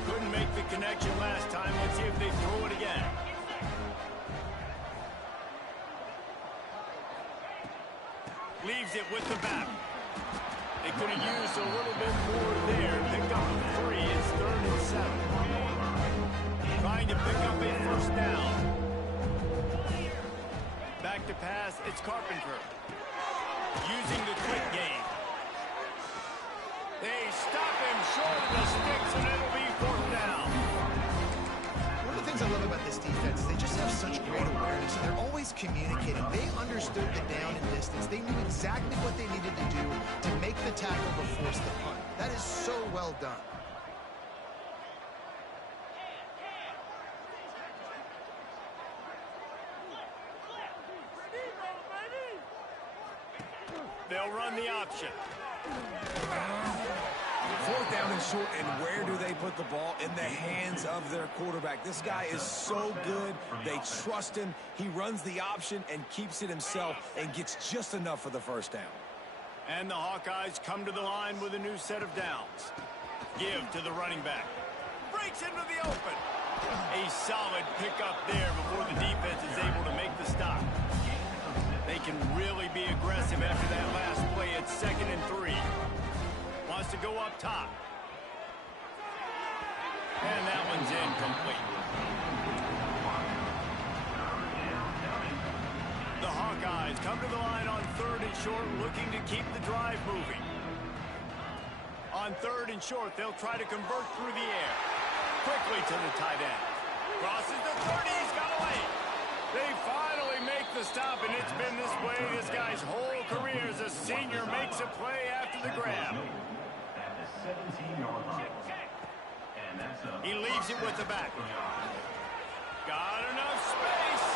Couldn't make the connection last time. Let's see if they throw it again. Leaves it with the back. They could have used a little bit more there. Picked up a 3. It's 3rd and 7. Trying to pick up a first down. Back to pass. It's Carpenter. Using the quick game. They stop him short of the sticks, and it'll be fourth down. One of the things I love about this defense is they just have such great awareness, and they're always communicating. They understood the down and distance. They knew exactly what they needed to do to make the tackle to force the punt. That is so well done. They'll run the option. Fourth down and short, and where do they put the ball? In the hands of their quarterback. This guy is so good. They trust him. He runs the option and keeps it himself and gets just enough for the first down. And the Hawkeyes come to the line with a new set of downs. Give to the running back. Breaks into the open. A solid pickup there before the defense is able to make the stop. They can really be aggressive after that last play. It's 2nd and 3. Wants to go up top. And that one's incomplete. The Hawkeyes come to the line on 3rd and short, looking to keep the drive moving. On 3rd and short, they'll try to convert through the air. Quickly to the tight end. Crosses the 30, he's got away. They finally make the stop, and it's been this way this guy's whole career as a senior. Makes a play after the grab. He leaves it with the back. Got enough space,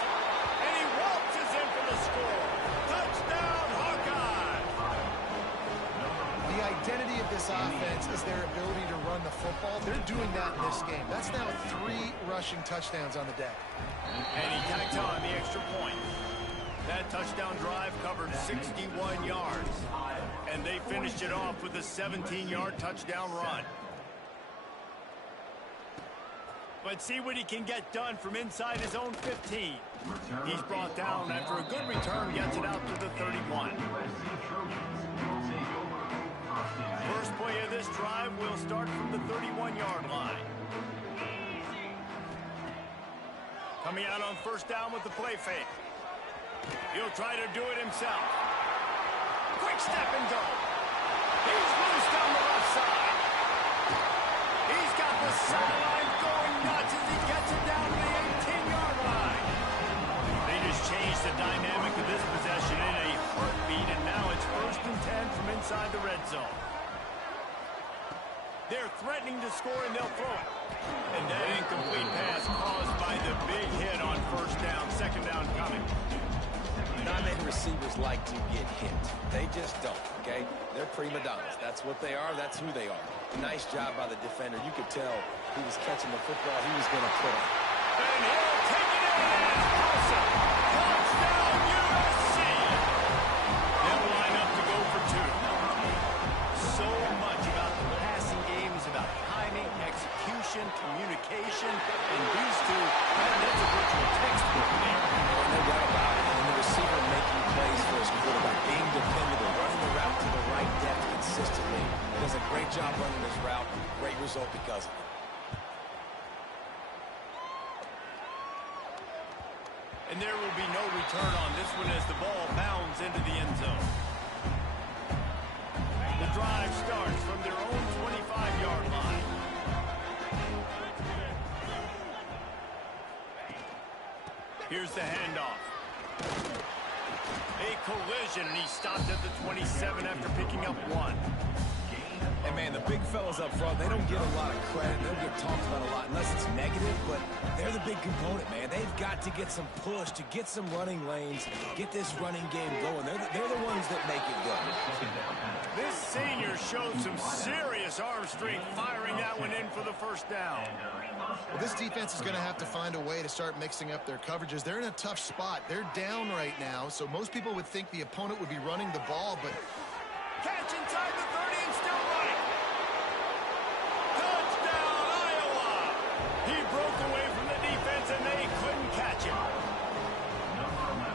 and he waltzes in for the score. Touchdown, Hawkeye! The identity of this offense is their ability to run the football. They're doing that in this game. That's now 3 rushing touchdowns on the day. And he tacked on the extra point. That touchdown drive covered 61 yards. And they finished it off with a 17-yard touchdown run. Let's see what he can get done from inside his own 15. He's brought down after a good return, gets it out to the 31. First play of this drive will start from the 31-yard line. Coming out on first down with the play fake. He'll try to do it himself. Quick step and go. He's loose down the left side. He's got the sideline going nuts as he gets it down to the 18-yard line. They just changed the dynamic of this possession in a heartbeat, and now it's 1st and 10 from inside the red zone. They're threatening to score, and they'll throw it. And that incomplete pass caused by the big hit on first down. 2nd down coming. Non-men receivers like to get hit. They just don't, okay? They're prima donnas. That's what they are. That's who they are. Nice job by the defender. You could tell he was catching the football he was going to put on. And he'll take it in. Awesome. Touchdown, USC. They'll line up to go for 2. So much about the passing game is about timing, execution, communication, and these two, that's a virtual textbook there. No doubt about it. And the receiver making plays for his quarterback, being dependable, running the route to the right depth consistently. He does a great job running this route. Great result because of it. And there will be no return on this one as the ball bounds into the end zone. The drive starts from their own 25-yard line. Here's the handoff. A collision, and he stopped at the 27 after picking up 1. And, man, the big fellas up front, they don't get a lot of credit. They don't get talked about a lot not unless it's negative, but they're the big component, man. They've got to get some push to get some running lanes, get this running game going. They're the ones that make it go. This senior showed some serious arm strength firing that one in for the first down. Well, this defense is going to have to find a way to start mixing up their coverages. They're in a tough spot. They're down right now, so most people would think the opponent would be running the ball, but... Catch inside the 30 and still running. Touchdown, Iowa! He broke away from the defense and they couldn't catch him.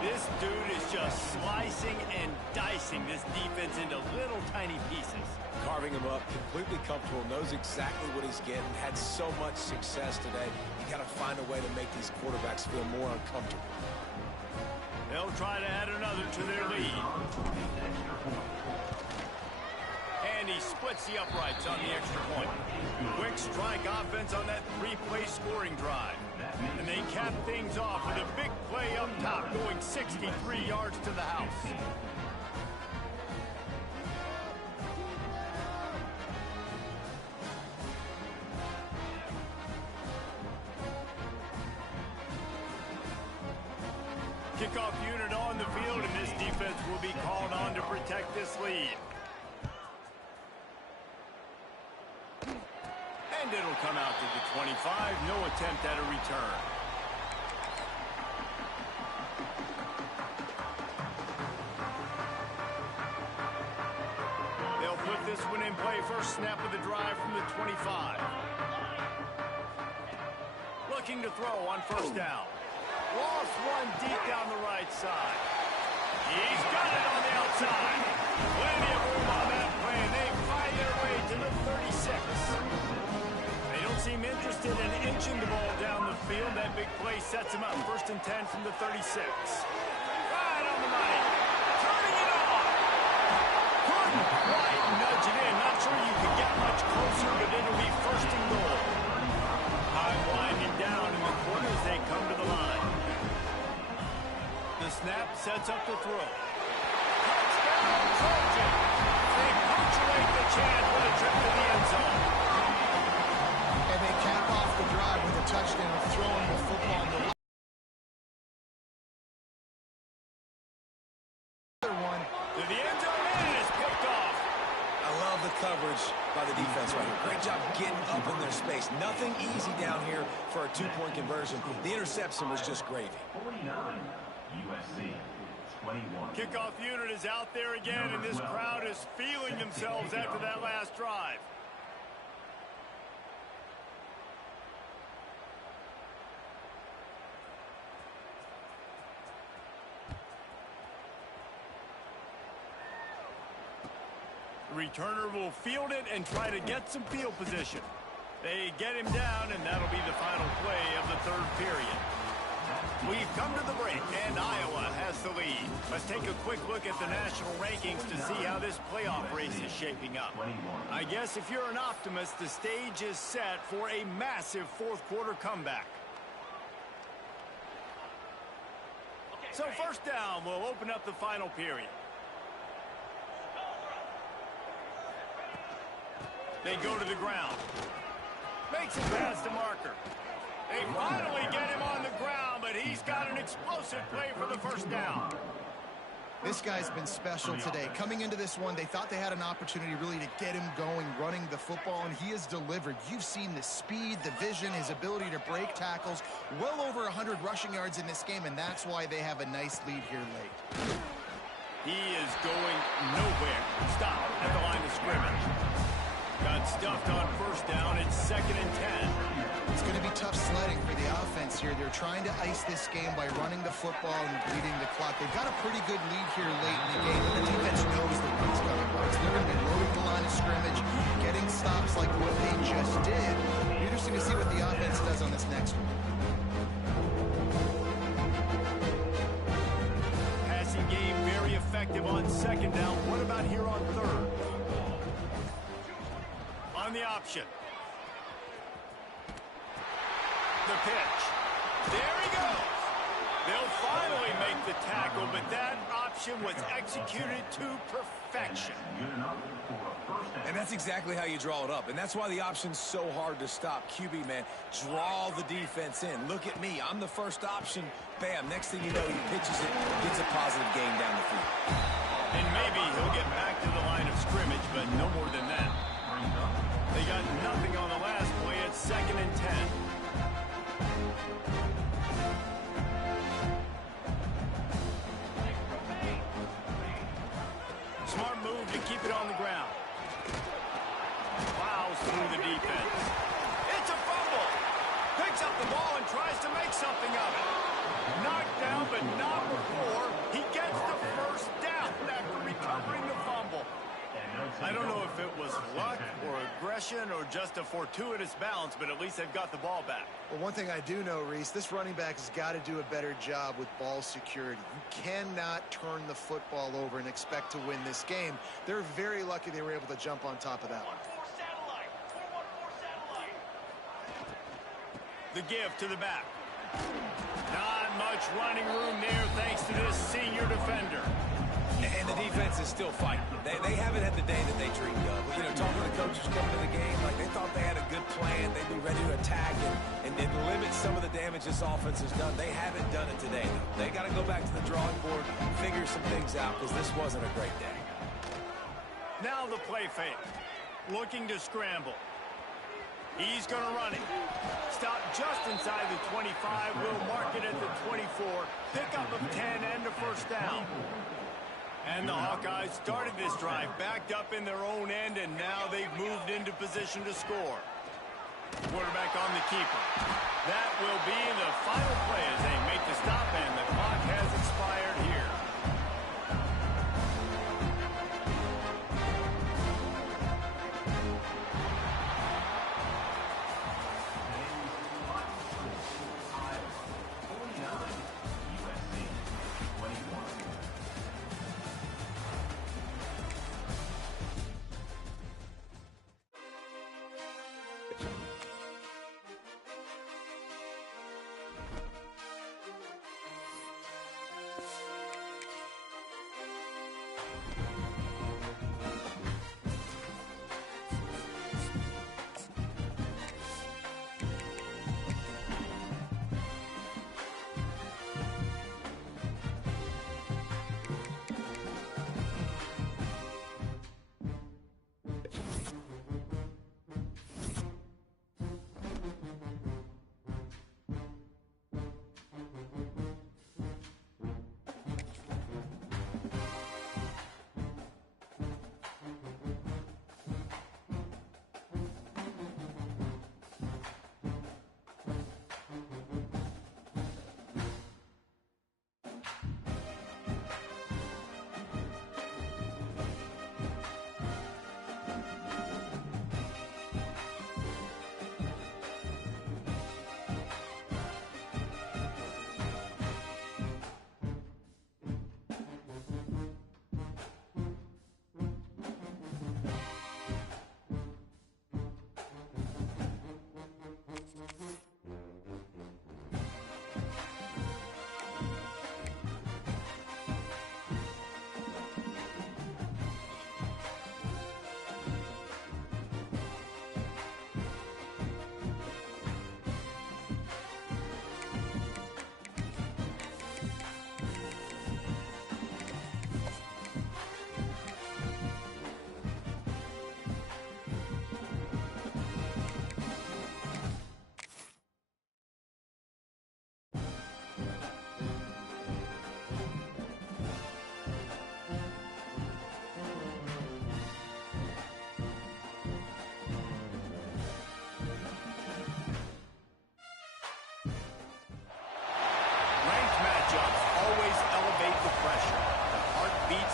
This dude is just slicing and dicing this defense into little tiny pieces. Carving him up, completely comfortable, knows exactly what he's getting, had so much success today. You got to find a way to make these quarterbacks feel more uncomfortable. They'll try to add another to their lead. And he splits the uprights on the extra point. Quick strike offense on that three-play scoring drive. And they cap things off with a big play up top, going 63 yards to the house. Kickoff unit on the field, and this defense will be called on to protect this lead. And it'll come out to the 25. No attempt at a return. They'll put this one in play. First snap of the drive from the 25. Looking to throw on first down. Lost one deep down the right side. He's got it on the outside. Plenty of room on that play, and they find their way to the 36. They don't seem interested in inching the ball down the field. That big play sets him up. First and 10 from the 36. Right on the money. Turning it on. Couldn't quite nudge it in. Not sure you could get much closer, but it'll be first and goal. Time winding down in the corner as they come to the line. The snap sets up the throw. Touchdown, Trojan. They punctuate the chance with a trip to the end zone. And they cap off the drive with a touchdown, throwing the football in the other one. To the end zone, and it is picked off. I love the coverage by the defense right here. Great job getting up in their space. Nothing easy down here for a two-point conversion. The interception was just gravy. USC 21. Kickoff unit is out there again, and this crowd is feeling themselves after that last drive. The returner will field it and try to get some field position. They get him down, and that'll be the final play of the third period. We've come to the break, and Iowa has the lead. Let's take a quick look at the national rankings to see how this playoff race is shaping up. I guess if you're an optimist, the stage is set for a massive fourth-quarter comeback. So first down, we'll open up the final period. They go to the ground. Makes it past the marker. They finally get him on the ground, but he's got an explosive play for the first down. This guy's been special today. Coming into this one, they thought they had an opportunity really to get him going, running the football, and he has delivered. You've seen the speed, the vision, his ability to break tackles. Well over 100 rushing yards in this game, and that's why they have a nice lead here late. He is going nowhere. Stop at the line of scrimmage. Got stuffed on first down. It's 2nd and 10. It's going to be tough sledding for the offense here. They're trying to ice this game by running the football and bleeding the clock. They've got a pretty good lead here late in the game, and the defense knows the run's coming. They're going to be loading the line of scrimmage, getting stops like what they just did. Interesting to see what the offense does on this next one. Passing game very effective on second down. What about here on third? On the option. The pitch. There he goes. They'll finally make the tackle, but that option was executed to perfection. Good enough for a first down. And that's exactly how you draw it up. And that's why the option's so hard to stop. QB, man, draw the defense in. Look at me. I'm the first option. Bam. Next thing you know, he pitches it, gets a positive gain down the field. And maybe he'll get back to the line of scrimmage, but no more than that. They got nothing on the last play. It's 2nd and 10. Smart move to keep it on the ground. Plows through the defense. It's a fumble. Picks up the ball and tries to make something of it. Knocked down, but not before. He gets the first down after recovering the fumble. I don't know if it was luck or aggression or just a fortuitous bounce, but at least they've got the ball back. Well, one thing I do know, Reese, this running back has got to do a better job with ball security. You cannot turn the football over and expect to win this game. They're very lucky they were able to jump on top of that one. The give to the back. Not much running room there thanks to this senior defender. And the defense is still fighting. They haven't had the day that they dreamed of. You know, talking to the coaches coming to the game, like they thought they had a good plan. They'd be ready to attack and limit some of the damage this offense has done. They haven't done it today, though. They got to go back to the drawing board, figure some things out, because this wasn't a great day. Now the play fake. Looking to scramble. He's going to run it. Stop just inside the 25. We'll mark it at the 24. Pickup of 10 and a first down. And the Hawkeyes started this drive backed up in their own end, and now they've moved into position to score. Quarterback on the keeper. That will be the final play as they make the stop, and the clock has expired here.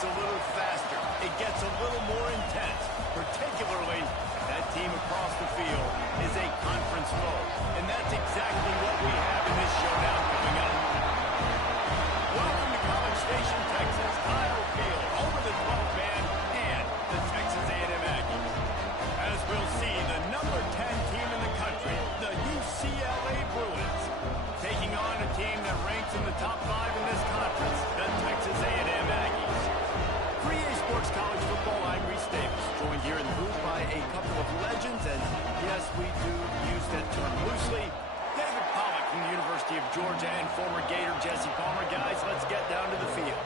a little faster. It gets a little more intense, particularly if that team across the field is a conference foe. And that's exactly what we have in this showdown coming up. Welcome to College Station, Texas. Kyle Field, over the 12 man, and the Texas A&M Aggies. As we'll see, the number 10 team in the country, the UCLA Bruins, taking on a team that ranks in the top 5 in this conference, the Texas A&M Aggies. Georgia and former Gator Jesse Palmer. Guys, let's get down to the field.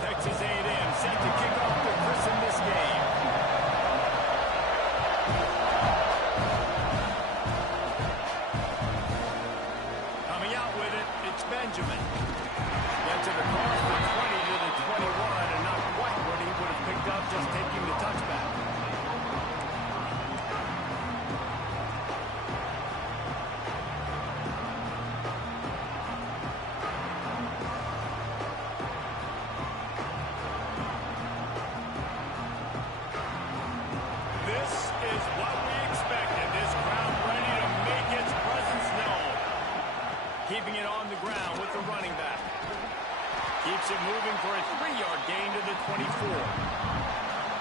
Texas A&M set to kick off to christen this game. Coming out with it, it's Benjamin. Gets it across the 20 to the 21, and not quite what he would have picked up just taking the touchback. This is what we expected. This crowd ready to make its presence known. Keeping it on the ground with the running back. Keeps it moving for a 3-yard gain to the 24.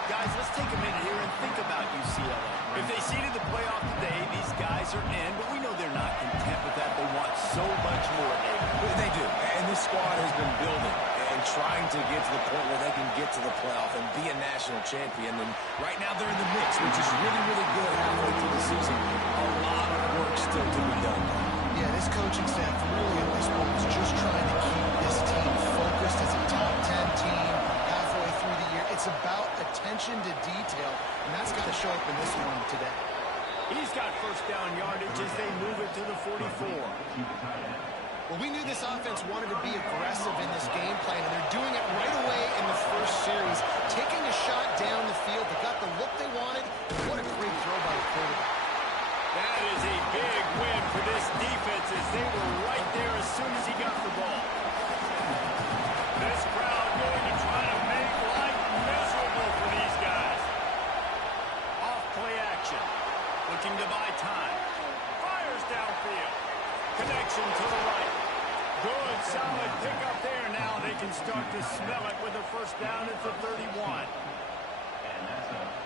Guys, let's take a minute here and think about UCLA. If they seeded the playoff today, these guys are in, but we know they're not content with that. They want so much more. They do, and this squad has been building and trying to get to the point where they can get to the playoff and be a national champion. And right now they're in the mix, which is really, really good halfway through the season. A lot of work still to be done. Yeah, this coaching staff really at this point is just trying to keep this team focused as a top 10 team halfway through the year. It's about attention to detail, and that's got to show up in this one today. He's got first down yardage as they move it to the 44. Well, we knew this offense wanted to be aggressive in this game plan, and they're doing it right away in the first series. Taking a shot down the field, they got the look they wanted. What a great throw by the quarterback. That is a big win for this defense as they were right there as soon as he got the ball. This crowd going to try to make life miserable for these guys. Off play action. Looking to buy time. Fires downfield. Connection to the right. Good, solid pickup there. Now they can start to smell it with a first down at the 31.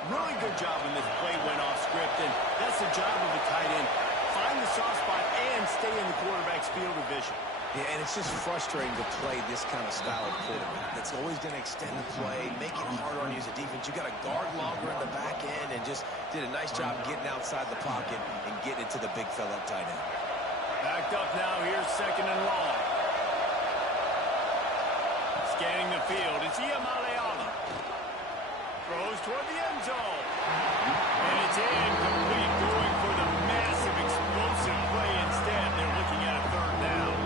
Really good job when this play went off script, and that's the job of a tight end. Find the soft spot and stay in the quarterback's field of vision. Yeah, and it's just frustrating to play this kind of style of quarterback. That's always going to extend the play, make it harder on you as a defense. You got to guard longer in the back end, and just did a nice job getting outside the pocket and getting it to the big fella tight end. Backed up now, here's second and long. Scanning the field, it's Iamaleala. Throws toward the end zone. And it's incomplete, going for the massive, explosive play instead. They're looking at a third down.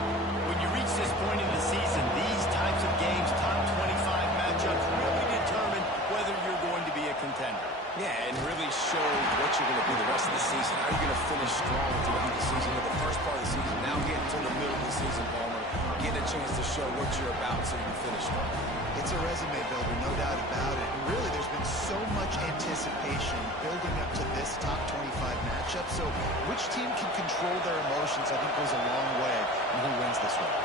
When you reach this point in the season, these types of games, top 25 matchups, really determine whether you're going to be a contender. Yeah, and really show what you're going to be the rest of the season. How are you going to finish strong throughout the season? Or the first part of the season, now getting to the middle of the season, Palmer, getting a chance to show what you're about so you can finish strong. It's a resume builder, no doubt about it. And really, there's been so much anticipation building up to this top 25 matchup. So which team can control their emotions, I think, goes a long way in who wins this one.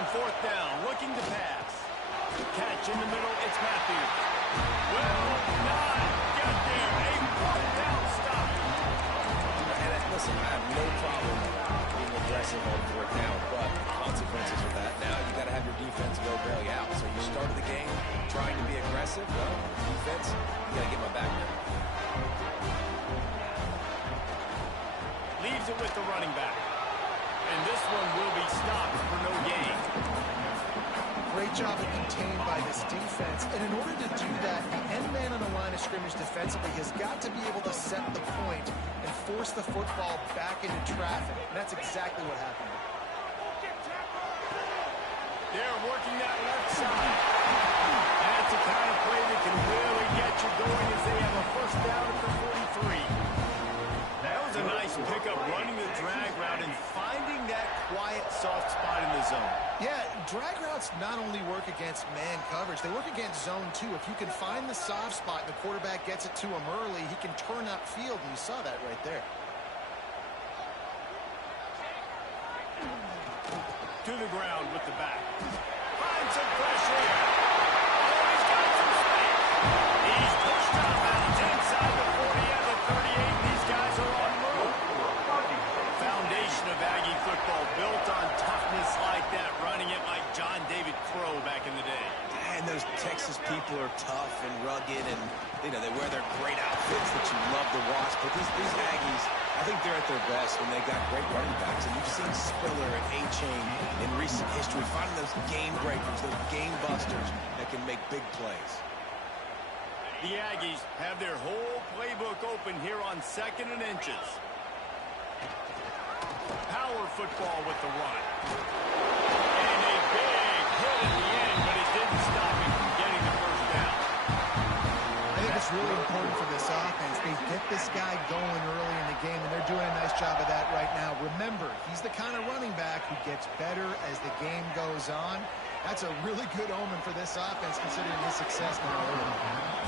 On fourth down, looking to pass. Catch in the middle, it's Matthews. Will not get there. A fourth down stop. And listen, I have no problem being aggressive on fourth down, but consequences of that. Now you got to have your defense go bail you out. So you started the game trying to be aggressive. Well, defense, you got to get my back now. Leaves it with the running back. And this one will be stopped for no gain. Great job of contained by this defense. And in order to do that, the end man on the line of scrimmage defensively has got to be able to set the point and force the football back into traffic. And that's exactly what happened. They're working that left side. That's the kind of play that can really get you going as they have a first down at the 43. That was a nice pickup, running the drag route and finding that quiet, soft spot in the zone. Yeah, drag routes not only work against man coverage, they work against zone too. If you can find the soft spot and the quarterback gets it to him early, he can turn upfield, and you saw that right there. To the ground with the back. Finds some pressure. Oh, he's got some space. He's pushed out of bounds inside the 40 and the 38. These guys are on move. Foundation of Aggie football built on toughness like that, running it like John David Crow back in the day. And those Texas people are tough and rugged, and you know they wear their great outfits that you love to watch. But these Aggies, I think they're at their best when they got great running backs, and you've seen Spiller and A-Chain in recent history finding those game breakers, those game busters that can make big plays. The Aggies have their whole playbook open here on 2nd and inches. Power football with the run. And a big hit at the end, but it didn't stop him from getting the first down. I think it's really important for this offense. They get this guy going early in the game, and they're doing a nice job of that right now. Remember, he's the kind of running back who gets better as the game goes on. That's a really good omen for this offense, considering his success now early.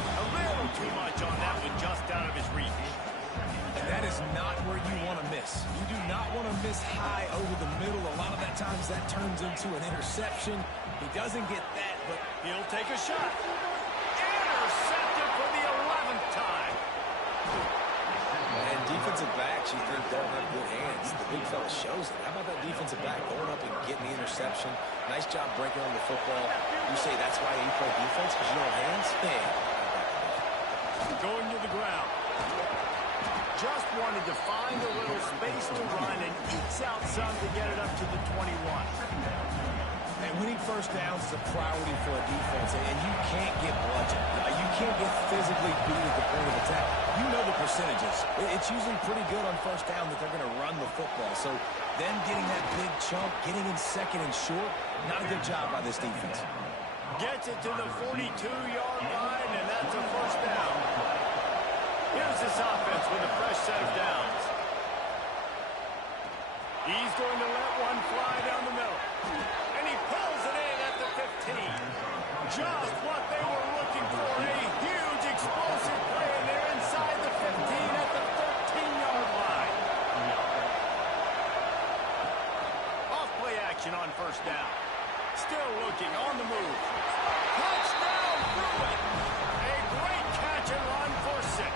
A little too much on that one, just out of his reach. And that is not where you want to miss. You do not want to miss high over the middle. A lot of that times that turns into an interception. He doesn't get that, but He'll take a shot. Intercepted for the 11th time. and defensive backs, you think don't have good hands. The big fella shows it. How about that defensive back going up and getting the interception? Nice job breaking on the football. You say that's why you play defense, because you don't have hands? Man. Going to the ground. Just wanted to find a little space to run and ekes out some to get it up to the 21. And winning first downs is a priority for a defense, and you can't get bludgeoned. You can't get physically beat at the point of attack. You know the percentages. It's usually pretty good on first down that they're going to run the football. So them getting that big chunk, getting in 2nd and short, not a good job by this defense. Gets it to the 42-yard line, and that's a first down. Here's this offense with a fresh set of downs. He's going to let one fly down the middle. And he pulls it in at the 15. Just what they were looking for. A huge explosive play, and they're inside the 15 at the 13-yard line. Off play action on first down. Still looking on the move. Touchdown through it. A great catch and run for 6.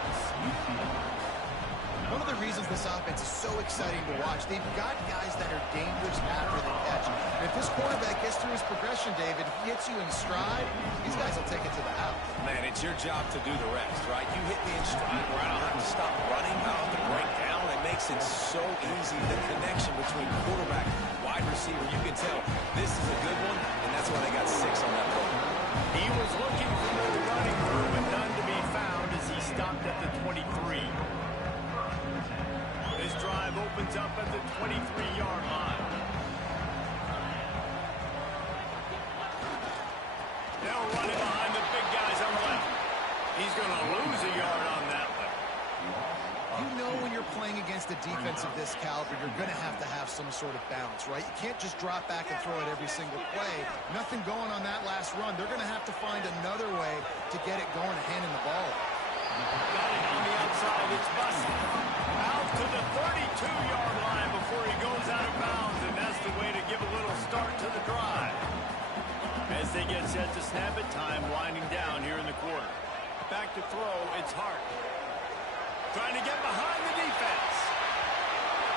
One of the reasons this offense is so exciting to watch, they've got guys that are dangerous after the catch. And if this quarterback gets through his progression, David, he hits you in stride, these guys will take it to the house. Man, it's your job to do the rest, right? You hit me in stride where I don't have to stop running, I don't have to break down. It makes it so easy. The connection between quarterback and wide receiver, you can tell this is a good one, and that's why they got 6 on that play. He was looking for the running room, but none to be found as he stopped at the 23. This drive opens up at the 23-yard line. They'll run it behind the big guys on the left. He's going to lose a yard on that one. You know when you're playing against a defense of this caliber, you're going to have some sort of balance, right? You can't just drop back and throw it every single play. Nothing going on that last run. They're going to have to find another way to get it going and handing the ball. Got it on the outside. It's Bussey. Out to the 32-yard line before he goes out of bounds, and that's the way to give a little start to the drive. As they get set to snap it, time winding down here in the quarter. Back to throw, it's Hart. Trying to get behind the defense.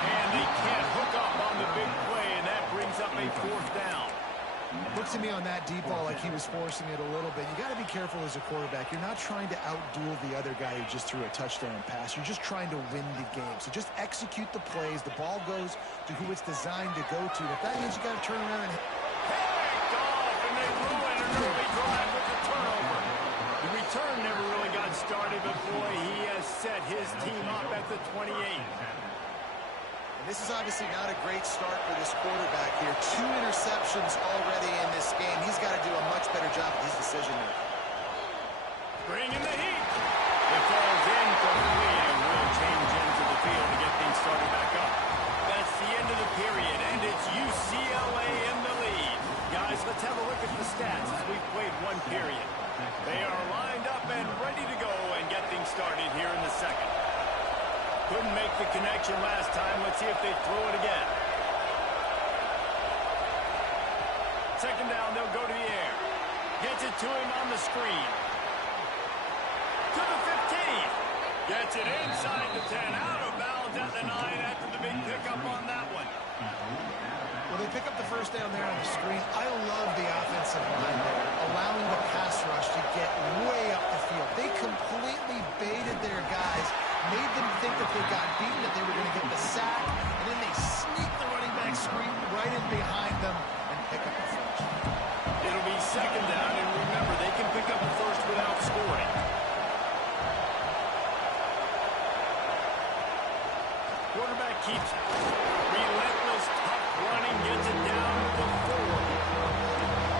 And they can't hook up on the big play, and that brings up a 4th down. Looks to me on that deep ball like he was forcing it a little bit. You got to be careful as a quarterback. You're not trying to outduel the other guy who just threw a touchdown pass. You're just trying to win the game. So just execute the plays. The ball goes to who it's designed to go to. If that means you got to turn around and Picked off, and they ruin an early drive with the turnover. The return never really got started, but boy, he has set his team up at the 28. this is obviously not a great start for this quarterback here. 2 interceptions already in this game. He's got to do a much better job with his decision-making. Bringing the heat. It falls incomplete, and will change into the field to get things started back up. That's the end of the period, and it's UCLA in the lead. Guys, let's have a look at the stats as we've played 1 period. They are lined up and ready to go and get things started here in the second. Couldn't make the connection last time. Let's see if they throw it again. Second down, they'll go to the air. Gets it to him on the screen. To the 15. Gets it inside the 10. Out of bounds at the 9 after the big pickup on that one. Well, they pick up the first down there on the screen. I love the offensive line there, allowing the pass rush to get way up the field. They completely baited their guys, made them think think that they got beaten, that they were going to get the sack, and then they sneak the running back screen right in behind them and pick up the first. It'll be second down, and remember, they can pick up the first without scoring. Quarterback keeps relentless, tough running, gets it down to the 4.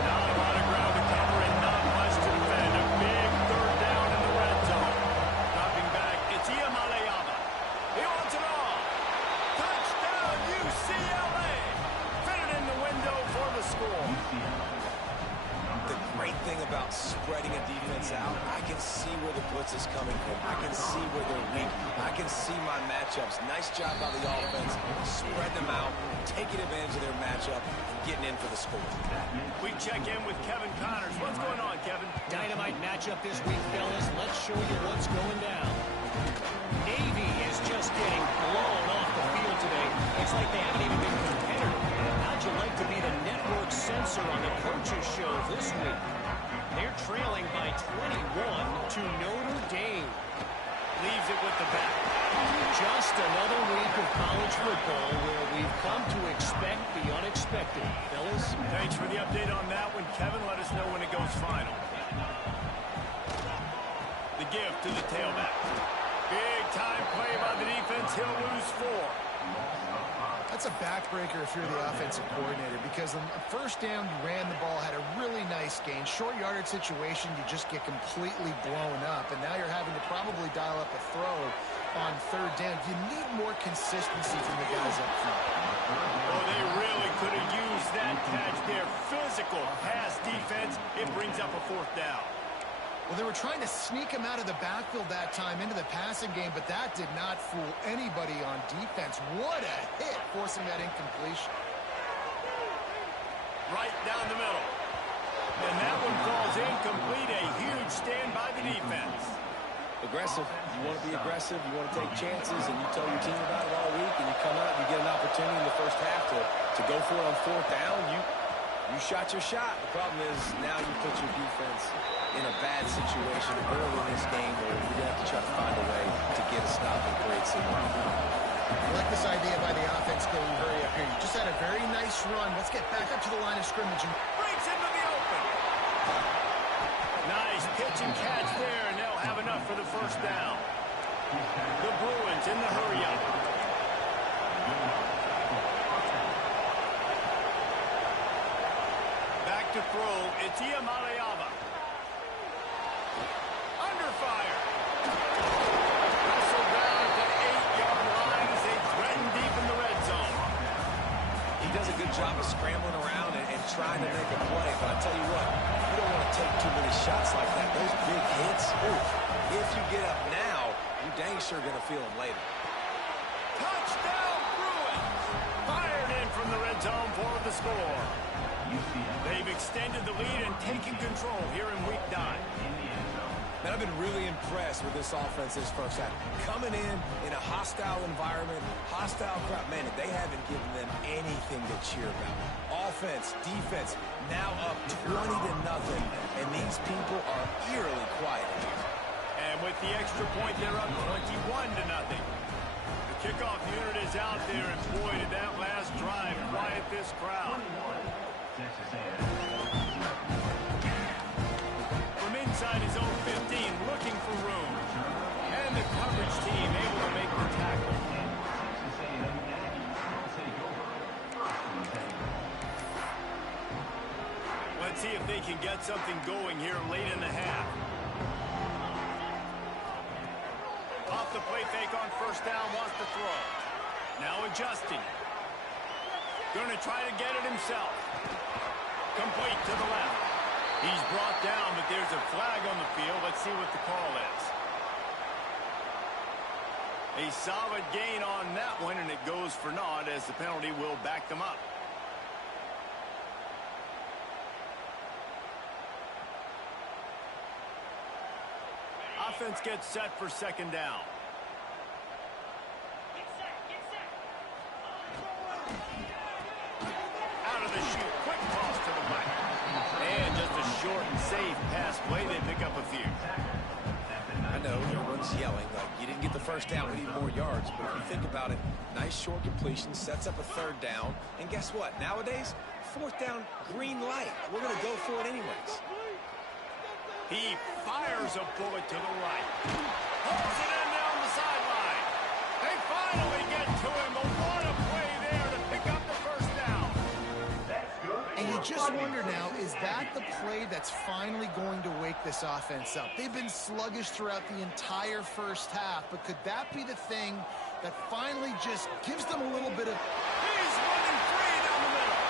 Not a lot of ground to cover and not much to defend. A big third down in the red zone. Dropping back, it's Iamaleava. He wants it all. Touchdown, UCLA. Fit it in the window for the score. The great thing about spreading a defense out, I can see where the blitz is coming from. I can see where they're weak. I can see my matchups. Nice job by the offense. Spread them out, taking advantage of their matchup, and getting in for the score. We check in with Kevin Connors. What's going on, Kevin? Dynamite matchup this week, fellas. Let's show you what's going down. Navy is just getting blown off the field today. It's like they haven't even been competitive. How'd you like to be the network censor on the coaches show this week? They're trailing by 21 to Notre Dame. Leaves it with the back. Just another week of college football where we've come to expect the unexpected. Fellas, Thanks for the update on that one, Kevin. Let us know when it goes final. The give to the tailback. Big time play by the defense. He'll lose 4. That's a backbreaker if you're the offensive coordinator, because on the first down, you ran the ball, had a really nice gain. Short yardage situation, you just get completely blown up, and now you're having to probably dial up a throw on third down. You need more consistency from the guys up front. Oh, they really could have used that catch there. Physical pass defense. It brings up a 4th down. Well, they were trying to sneak him out of the backfield that time into the passing game, but that did not fool anybody on defense. What a hit, forcing that incompletion. Right down the middle. And that one falls incomplete. A huge stand by the defense. Aggressive. You want to be aggressive. You want to take chances, and you tell your team about it all week, and you come out and you get an opportunity in the first half to go for it on 4th down. You shot your shot. The problem is now you put your defense in a bad situation early in this game where you're going to have to try to find a way to get a stop and create some money. I like this idea by the offense going hurry up here. You just had a very nice run. Let's get back up to the line of scrimmage. Breaks into the open. Nice pitch and catch there, and they'll have enough for the first down. The Bruins in the hurry up. Back to throw. It's Iamaleava. Under fire. Wrestled down at the 8-yard line as they threaten deep in the red zone. He does a good job of scrambling around and trying to make a play, but I tell you what, you don't want to take too many shots like that. Those big hits, if you get up now, you dang sure going to feel them later. Touchdown, Bruins! Fired in from the red zone for the score. They've extended the lead and taken control here in week 9. Man, I've been really impressed with this offense this first half. Coming in a hostile environment, hostile crowd. Man, they haven't given them anything to cheer about. Offense, defense, now up 20-0, and these people are eerily quiet. And with the extra point, they're up 21-0. The kickoff unit is out there, and boy, did that last drive quiet this crowd. From inside his own 15, looking for room. And the coverage team able to make the tackle. Let's see if they can get something going here late in the half. Off the play fake on first down, wants to throw. Now adjusting. Going to try to get it himself. Complete to the left. He's brought down, but there's a flag on the field. Let's see what the call is. A solid gain on that one, and it goes for naught as the penalty will back them up. Offense gets set for second down. Out of the chute, quick toss to the right. And just a short and safe pass play. They pick up a few. I know everyone's yelling like you didn't get the first down, we need more yards. But if you think about it, nice short completion, sets up a third down. And guess what? Nowadays, fourth down, green light. We're going to go for it anyways. He fires a bullet to the right. Pulls it in down the sideline. They finally get to him, but what a play there to pick up the first down. And you just wonder now, is that the play that's finally going to wake this offense up? They've been sluggish throughout the entire first half, but could that be the thing that finally just gives them a little bit of... He's running free down the middle.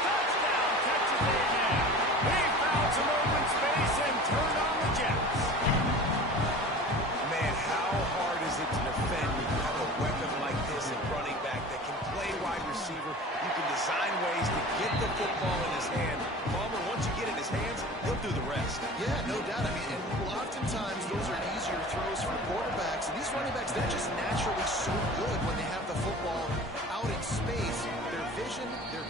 Touchdown, Texas A&M. He found some open space and turned on the Jets. Man, how hard is it to defend when you have a weapon like this at running back that can play wide receiver? You can design ways to get the football in his hand. Palmer, once you get it in his hands, he'll do the rest. Yeah, no doubt. I mean, and oftentimes those are easier throws for quarterbacks. And these running backs, they're just naturally so good when they have the football out in space. Their vision, their...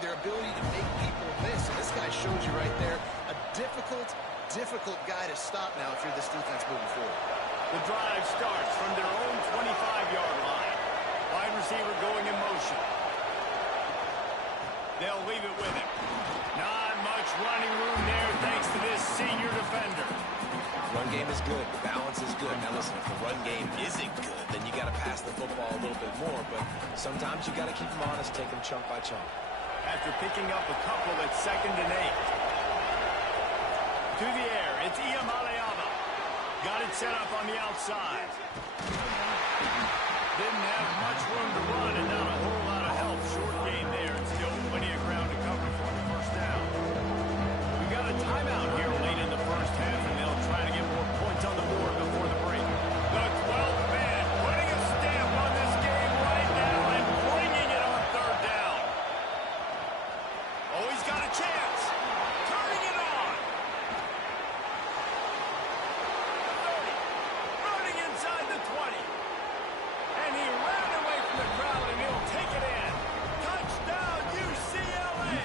their ability to make people miss. And this guy shows you right there a difficult guy to stop now if you're this defense moving forward. The drive starts from their own 25-yard line. Wide receiver going in motion. They'll leave it with him. Not much running room there thanks to this senior defender. Run game is good. Balance is good. Now listen, if the run game isn't good, then you got to pass the football a little bit more. But sometimes you got to keep them honest, take them chunk by chunk. After picking up a couple at 2nd and 8. To the air, it's Iamaleava. Got it set up on the outside. Didn't have much room to run and not a whole lot of help. Short gain there and still plenty of ground to cover for the first down. We got a timeout here late in the first half, and they'll try to get more points on the board before the break. The 12th man putting a stamp on this game right now and bringing it on 3rd down. Oh, he's got a chance. Turning it on. 30. Running inside the 20. And he ran away from the crowd, and he'll take it in. Touchdown, UCLA.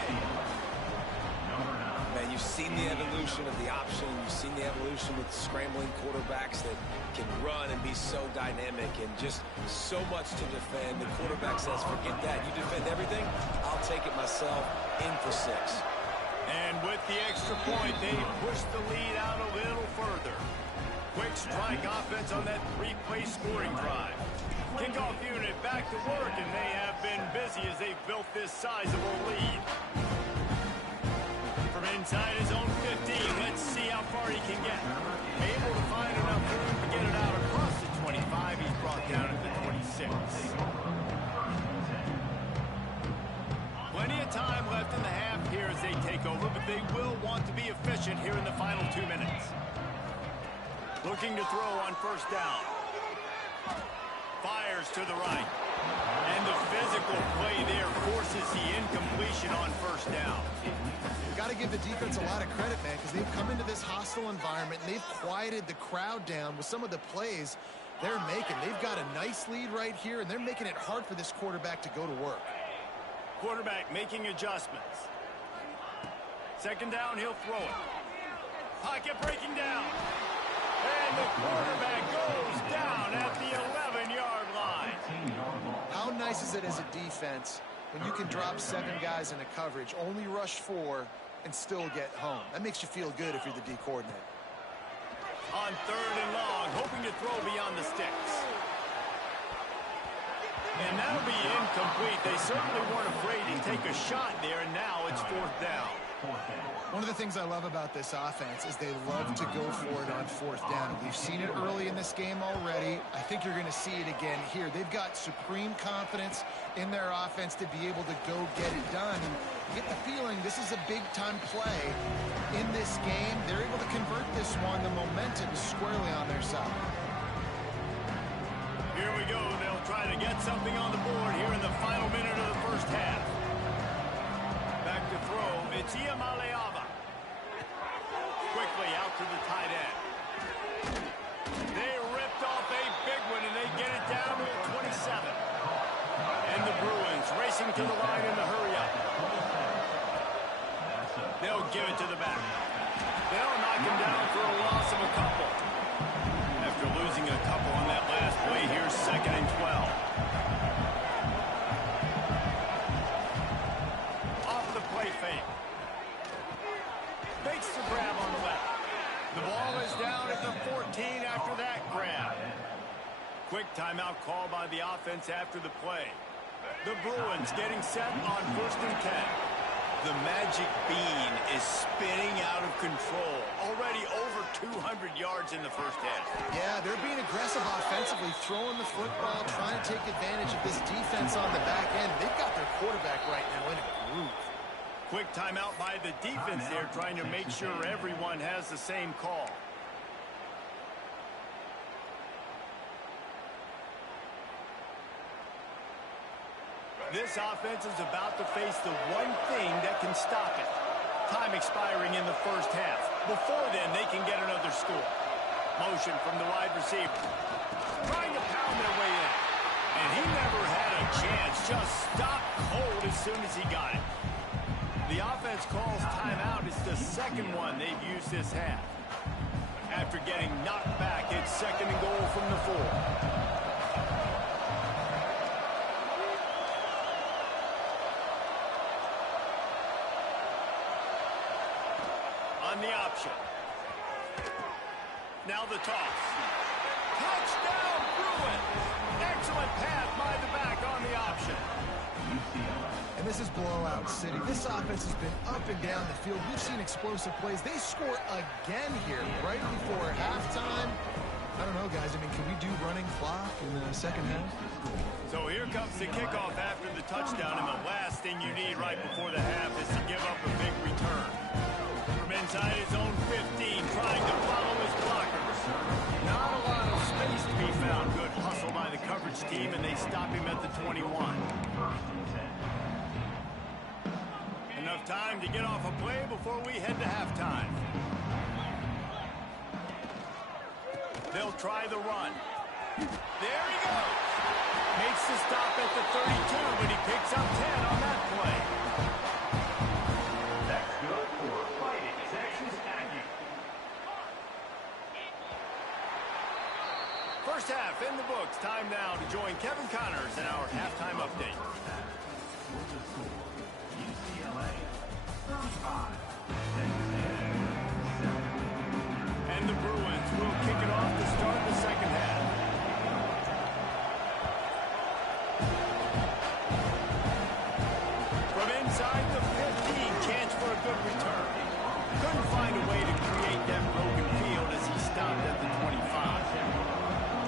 Man, you've seen the evolution of the option. You've seen the evolution with scrambling quarterbacks that can run and be so dynamic and just so much to defend. The quarterback says, forget that. You defend everything, I'll take it myself. In for 6. And with the extra point, they push the lead out a little further. Quick strike offense on that 3-play scoring drive. Kickoff unit back to work, and they have been busy as they've built this sizable lead. From inside his own 15, let's see how far he can get. Able to find enough room to get it out across the 25. He's brought down at the 26. Plenty of time left in the half here as they take over, but they will want to be efficient here in the final 2 minutes. Looking to throw on 1st down. Fires to the right. And the physical play there forces the incompletion on 1st down. Got to give the defense a lot of credit, man, because they've come into this hostile environment and they've quieted the crowd down with some of the plays they're making. They've got a nice lead right here, and they're making it hard for this quarterback to go to work. Quarterback making adjustments. 2nd down, he'll throw it. Pocket breaking down. And the quarterback goes down at the 11-yard line. How nice is it as a defense when you can drop 7 guys in a coverage, only rush 4, and still get home? That makes you feel good if you're the D coordinator. On 3rd and long, hoping to throw beyond the sticks. And that'll be incomplete. They certainly weren't afraid to take a shot there, and now it's 4th down. One of the things I love about this offense is they love to go for it on 4th down. We've seen it early in this game already. I think you're going to see it again here. They've got supreme confidence in their offense to be able to go get it done. And you get the feeling this is a big-time play in this game. They're able to convert this one. The momentum is squarely on their side. Here we go. They'll try to get something on the board here in the final minute of the 1st the line in the hurry-up. They'll give it to the back. They'll knock him down for a loss of a couple. After losing a couple on that last play, here's 2nd and 12. Off the play fake. Fakes the grab on the left. The ball is down at the 14 after that grab. Quick timeout call by the offense after the play. The Bruins getting set on 1st and 10. The magic bean is spinning out of control. Already over 200 yards in the first half. Yeah, they're being aggressive offensively, throwing the football, trying to take advantage of this defense on the back end. They've got their quarterback right now in a groove. Quick timeout by the defense there, trying to make sure everyone has the same call. This offense is about to face the one thing that can stop it. Time expiring in the first half. Before then, they can get another score. Motion from the wide receiver. Trying to pound their way in. And he never had a chance. Just stopped cold as soon as he got it. The offense calls timeout. It's the second one they've used this half. After getting knocked back, it's 2nd and goal from the 4. The option. Now the toss. Touchdown, Bruins! Excellent pass by the back on the option. And this is blowout city. This offense has been up and down the field. We've seen explosive plays. They score again here right before halftime. I don't know, guys. I mean, can we do running clock in the second half? So here comes the kickoff after the touchdown, and the last thing you need right before the half is to give up a big return. Inside his own 15, trying to follow his blockers. Not a lot of space to be found. Good hustle by the coverage team, and they stop him at the 21. Enough time to get off a play before we head to halftime. They'll try the run. There he goes. Makes the stop at the 32, but he picks up 10 on that play. First half in the books. Time now to join Kevin Connors in our halftime update. And the Bruins will kick it off to start the second half. From inside the 15, chance for a good return. Couldn't find a way to create that broken field as he stopped at the 25.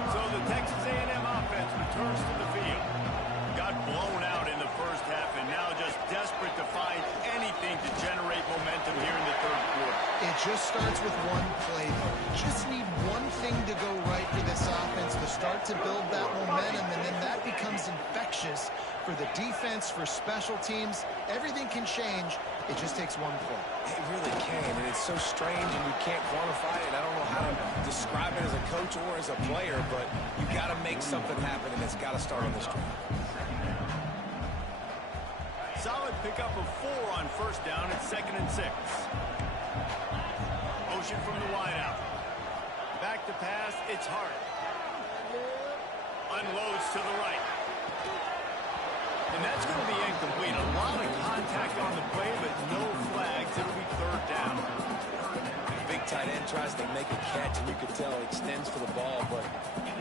So the Texas A&M offense returns to the field. Got blown out in the first half and now just desperate to find anything to generate momentum here in the third quarter. It just starts with one play, though. You just need one thing to go right for this offense to start to build that momentum, and then that becomes infectious for the defense, for special teams. Everything can change. It just takes one play. It really can, and it's so strange, and you can't quantify it. I don't know how to describe it as a coach or as a player, but you got to make something happen, and it's got to start on this drive. Solid pickup of 4 on first down at 2nd and 6. Motion from the wideout. Back to pass, it's Hart. Unloads to the right. And that's going to be incomplete. A lot of contact on the play, but no flags. It'll be 3rd down. Big tight end tries to make a catch, and you can tell he extends for the ball, but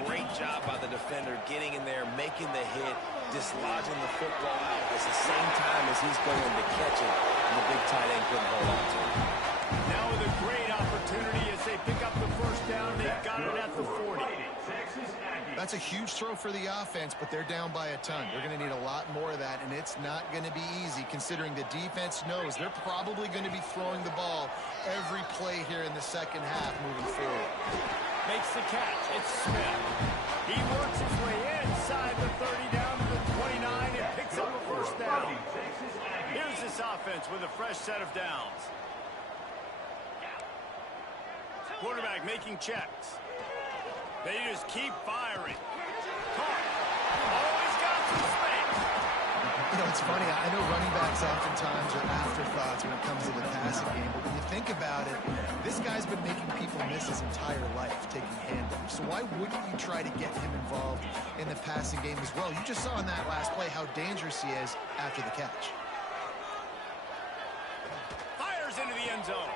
great job by the defender getting in there, making the hit, dislodging the football out at the same time as he's going to catch it, and the big tight end couldn't hold on to it. Now with a great opportunity as they pick up the first down, they've got it at the 40. That's a huge throw for the offense, but they're down by a ton. They're going to need a lot more of that, and it's not going to be easy considering the defense knows they're probably going to be throwing the ball every play here in the second half moving forward. Makes the catch. It's Smith. He works his way inside the 30 down to the 29 and picks up a first down. Here's this offense with a fresh set of downs. Quarterback making checks. They just keep firing. Caught. Oh, he's got some space. You know, it's funny. I know running backs oftentimes are afterthoughts when it comes to the passing game, but when you think about it, this guy's been making people miss his entire life taking handoffs. So why wouldn't you try to get him involved in the passing game as well? You just saw in that last play how dangerous he is after the catch. Fires into the end zone.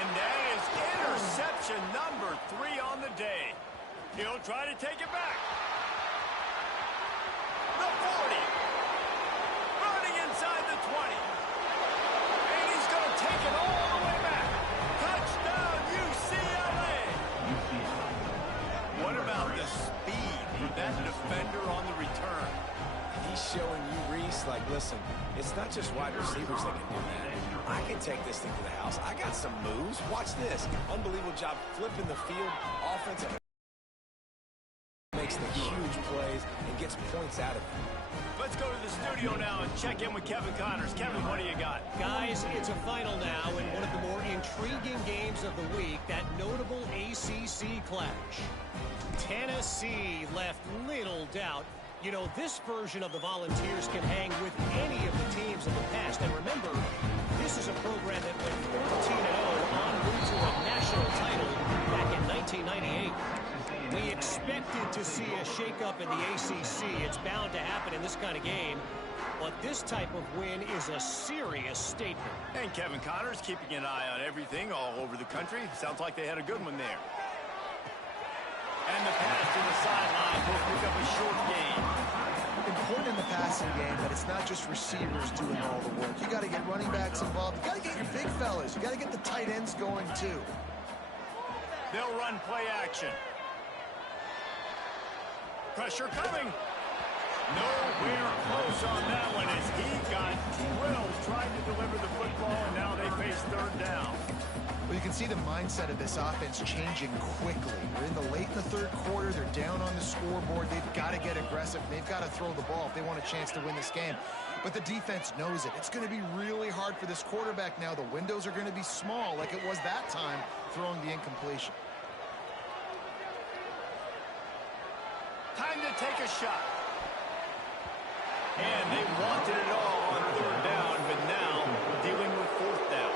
And that is interception number 3 on the day. He'll try to take it back. The 40. Running inside the 20. And he's going to take it all the way back. Touchdown, UCLA. What about the speed for that defender on the return? He's showing you, Reese, like, listen, it's not just wide receivers that can do that. I can take this thing to the house. I got some moves. Watch this. Unbelievable job flipping the field. Offensive makes the huge plays and gets points out of it. Let's go to the studio now and check in with Kevin Connors. Kevin, what do you got? Guys, it's a final now in one of the more intriguing games of the week, that notable ACC clash. Tennessee left little doubt. You know, this version of the Volunteers can hang with any of the teams in the past. And remember, this is a program that went 14-0 en route to a national title back in 1998. We expected to see a shakeup in the ACC. It's bound to happen in this kind of game. But this type of win is a serious statement. And Kevin Connors keeping an eye on everything all over the country. Sounds like they had a good one there. And the pass to the sideline will pick up a short gain. Important in the passing game that it's not just receivers doing all the work. You got to get running backs involved. You got to get your big fellas. You got to get the tight ends going too. They'll run play action. Pressure coming. Nowhere close on that one as he got drilled trying to deliver the football, and now they face third down. Well, you can see the mindset of this offense changing quickly. We're in the late in the third quarter. They're down on the scoreboard. They've got to get aggressive. They've got to throw the ball if they want a chance to win this game. But the defense knows it. It's going to be really hard for this quarterback now. The windows are going to be small like it was that time throwing the incompletion. Time to take a shot. And they wanted it all on third down, but now dealing with fourth down.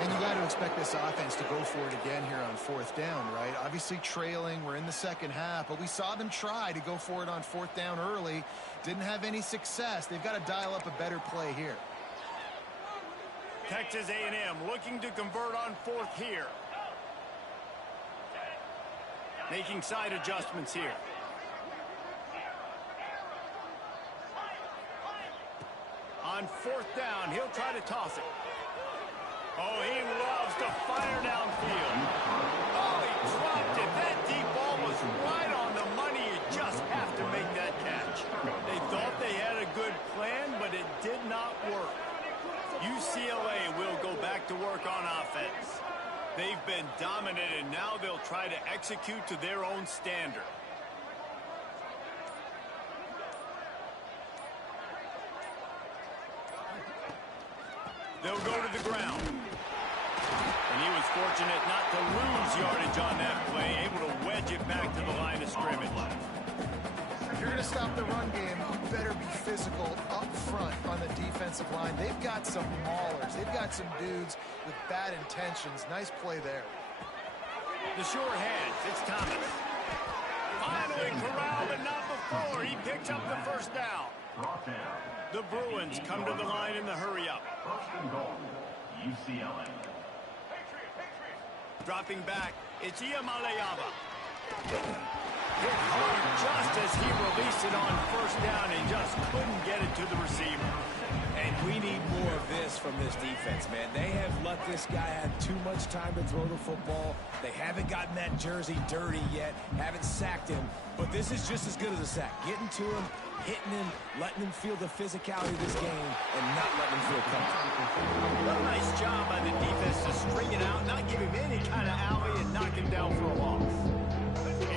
And you got to expect this offense to go for it again here on fourth down, right? Obviously trailing, we're in the second half, but we saw them try to go for it on fourth down early. Didn't have any success. They've got to dial up a better play here. Texas A&M looking to convert on fourth here. Making side adjustments here. On fourth down, he'll try to toss it. Oh, he loves to fire downfield. Oh, he dropped it. That deep ball was right on the money. You just have to make that catch. They thought they had a good plan, but it did not work. UCLA will go back to work on offense. They've been dominant, and now they'll try to execute to their own standard. They'll go to the ground. And he was fortunate not to lose yardage on that play, able to wedge it back to the line of scrimmage. If you're going to stop the run game, you better be physical up front on the defensive line. They've got some maulers. They've got some dudes with bad intentions. Nice play there. The sure hands. It's Thomas. Finally corralled, but not before. He picks up the first down. The Bruins come to the line in the hurry-up. First and goal, UCLA. Dropping back, it's Iamaleava. Hit hard just as he released it on first down and just couldn't get it to the receiver. And we need more of this from this defense, man. They have let this guy have too much time to throw the football. They haven't gotten that jersey dirty yet, haven't sacked him. But this is just as good as a sack. Getting to him, hitting him, letting him feel the physicality of this game, and not letting him feel comfortable. A nice job by the defense to string it out, not give him any kind of alley, and knock him down for a loss.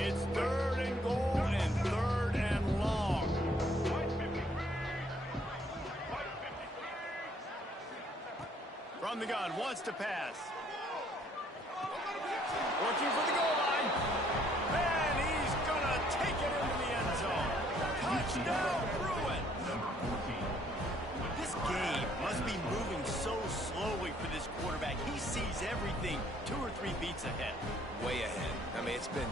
It's third and goal and third and long. From the gun, wants to pass. Working for the goal line. And he's going to take it into the end zone. Touchdown, Bruins. Number 14. think 2 or 3 beats ahead. Way ahead. I mean, it's been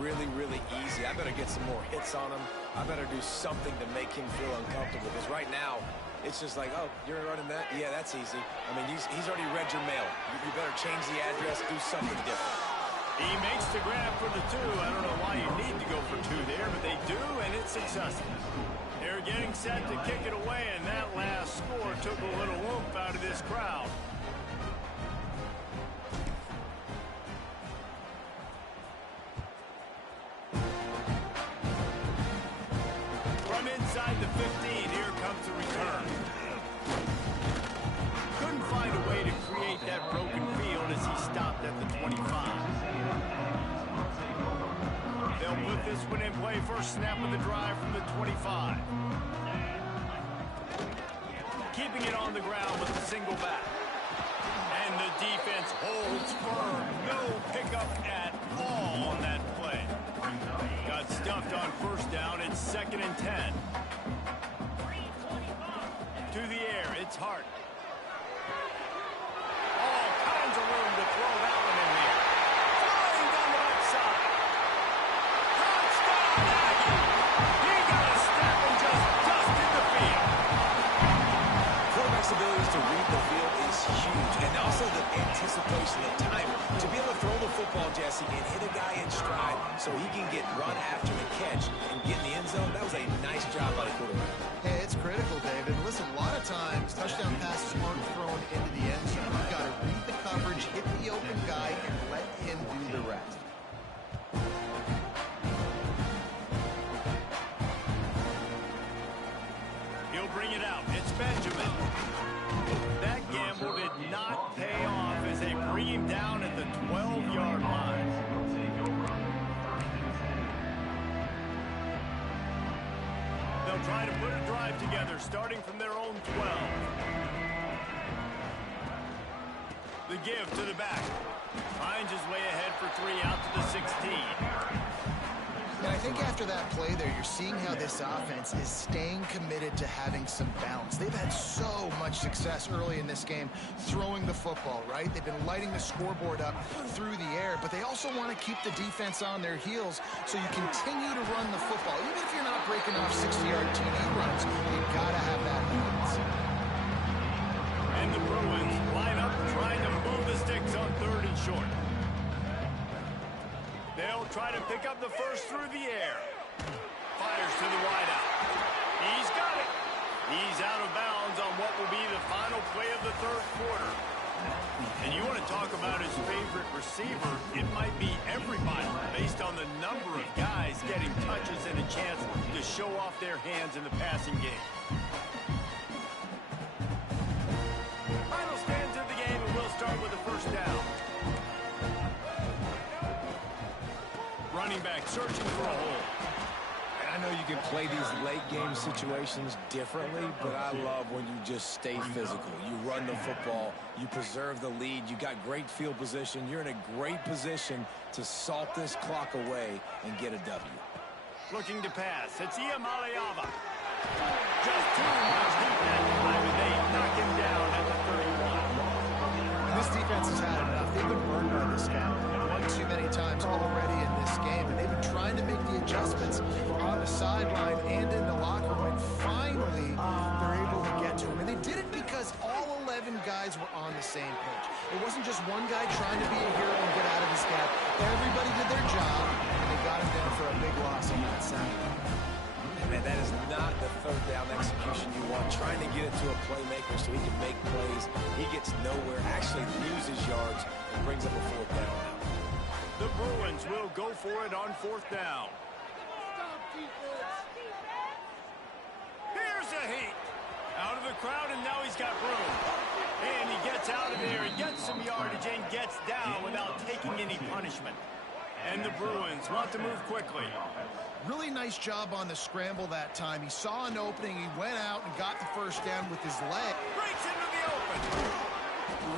really, really easy. I better get some more hits on him. I better do something to make him feel uncomfortable, because right now, it's just like, oh, you're running that? Yeah, that's easy. I mean, he's already read your mail. You better change the address, do something different. He makes the grab for the 2. I don't know why you need to go for 2 there, but they do, and it's successful. They're getting set to kick it away, and that last score took a little oomph out of this crowd. From inside the 15, here comes the return. Couldn't find a way to create that broken field as he stopped at the 25. They'll put this one in play. First snap of the drive from the 25. Keeping it on the ground with a single back. And the defense holds firm. No pickup at all on that play. Got stuffed on first down. It's 2nd and 10. To the air, it's Hart. All kinds of room to throw that one in there. Flying down the right side. Touchdown, Aggie! He got a step and just dusted the field. Quarterback's ability to read the field is huge, and also the anticipation, the time to be able to throw the football, Jesse, and hit a guy in stride so he can get run after the catch and get in the end zone. That was a nice job by the quarterback. Hey, it's critical, David. Listen, a lot of times, touchdown passes aren't thrown into the end zone. You've got to read the coverage, hit the open guy, and let him do the rest. He'll bring it out. It's Benjamin. That gamble did not pay off as they bring him down at the 12-yard line. They'll try to put a drive together, starting from their own 12. The give to the back. Finds his way ahead for 3 out to the 16. And I think after that play there, you're seeing how this offense is staying committed to having some balance. They've had so much success early in this game throwing the football, right? They've been lighting the scoreboard up through the air, but they also want to keep the defense on their heels so you continue to run the football. Even if you're not breaking off 60-yard TD runs, you've got to have that balance. And the Bruins line up trying to move the sticks on 3rd and short. They'll try to pick up the first through the air. Fires to the wideout. He's got it. He's out of bounds on what will be the final play of the 3rd quarter. And you want to talk about his favorite receiver, it might be everybody based on the number of guys getting touches and a chance to show off their hands in the passing game. Final stands of the game, and we'll start with the first down. Running back searching for a hole. I know you can play these late-game situations differently, but I love when you just stay physical. You run the football. You preserve the lead. You got great field position. You're in a great position to salt this clock away and get a W. Looking to pass. It's Iamaleava. Just too much heat that time, and they knock him down at the 31. This defense has had enough. They've been burned by this guy one too many times already in this game, and they've been trying to make the adjustments on the sideline and in the locker room, and finally they're able to get to him. And they did it because all 11 guys were on the same page. It wasn't just one guy trying to be a hero and get out of his gap. Everybody did their job, and they got him down for a big loss on that side. Man, that is not the 3rd down execution you want. Trying to get it to a playmaker so he can make plays. He gets nowhere, actually loses yards, and brings up a 4th down now. The Bruins will go for it on 4th down. Here's a heat. Out of the crowd, and now he's got room. And he gets out of there, he gets some yardage, and gets down without taking any punishment. And the Bruins want to move quickly. Really nice job on the scramble that time. He saw an opening, he went out and got the first down with his leg. Breaks into the open.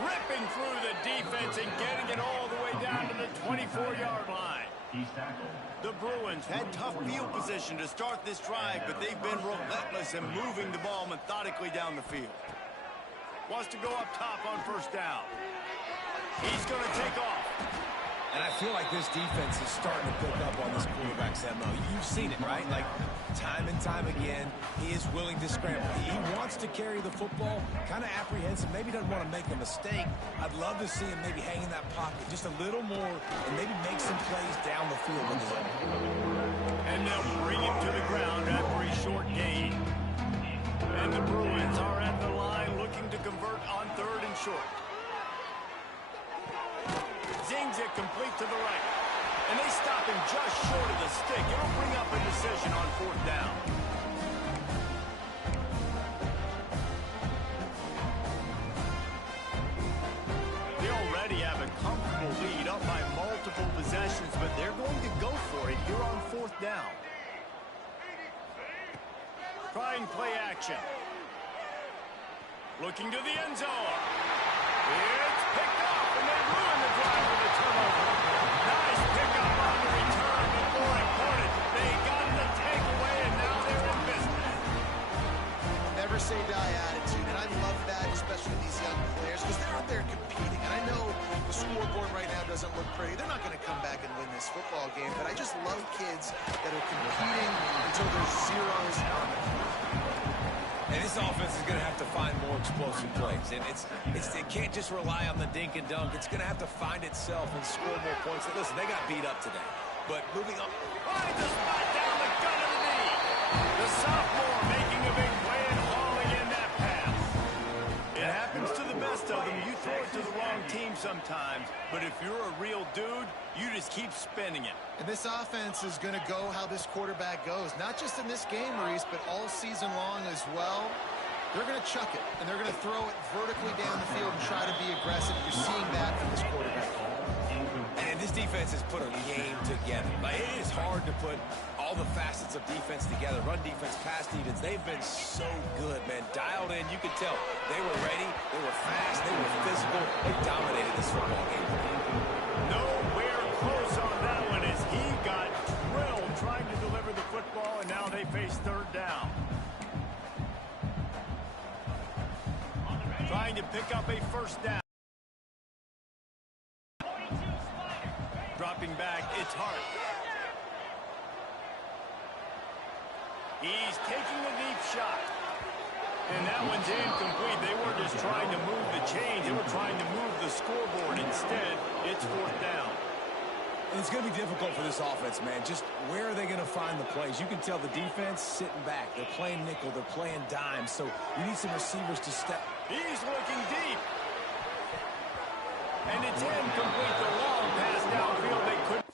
Ripping through the defense and getting it all the way down to the 24-yard line. The Bruins had tough field position to start this drive, but they've been relentless in moving the ball methodically down the field. Wants to go up top on 1st down. He's going to take off. And I feel like this defense is starting to pick up on this quarterback's MO. You've seen it, right? Like, time and time again, he is willing to scramble. He wants to carry the football, kind of apprehensive, maybe doesn't want to make a mistake. I'd love to see him maybe hang in that pocket just a little more and maybe make some plays down the field with his own. And they'll bring him to the ground after a short gain. And the Bruins are at the line looking to convert on 3rd and short. Zings it complete to the right. And they stop him just short of the stick. It'll bring up a decision on 4th down. They already have a comfortable lead up by multiple possessions, but they're going to go for it here on 4th down. Trying play action. Looking to the end zone. It's picked off, and they ruin the drive with a turnover. Nice pickup on the return, but more important, they got the takeaway, and now they're in business. Never say die attitude, and I love that, especially these young players, because they're out there competing. And I know the scoreboard right now doesn't look pretty. They're not going to come back and win this football game, but I just love kids that are competing until there's zeros on the field. And this offense is going to have to find more explosive plays. And it can't just rely on the dink and dunk. It's going to have to find itself and score more points. Listen, they got beat up today. But moving on. Finds a spot down the gut of the knee. The sophomore making a big play and hauling in that pass. It happens to the best of them. You throw it to the wrong team sometimes. But if you're a real dude, you just keep spinning it. And this offense is going to go how this quarterback goes. Not just in this game, Maurice, but all season long as well. They're going to chuck it, and they're going to throw it vertically down the field and try to be aggressive. You're seeing that from this quarterback. And this defense has put a game together. Like, it is hard to put all the facets of defense together. Run defense, pass defense. They've been so good, man. Dialed in. You could tell they were ready. They were fast. They were physical. They dominated this football game. Nowhere close on that one as he got drilled trying to deliver the football, and now they face 3rd down. Trying to pick up a 1st down. Dropping back, it's Hart. He's taking a deep shot. And that one's incomplete. They weren't just trying to move the chains. They were trying to move the scoreboard. Instead, it's 4th down. And it's going to be difficult for this offense, man. Just where are they going to find the plays? You can tell the defense sitting back. They're playing nickel. They're playing dime. So you need some receivers to step. He's looking deep. And it's incomplete. The long pass downfield. They couldn't.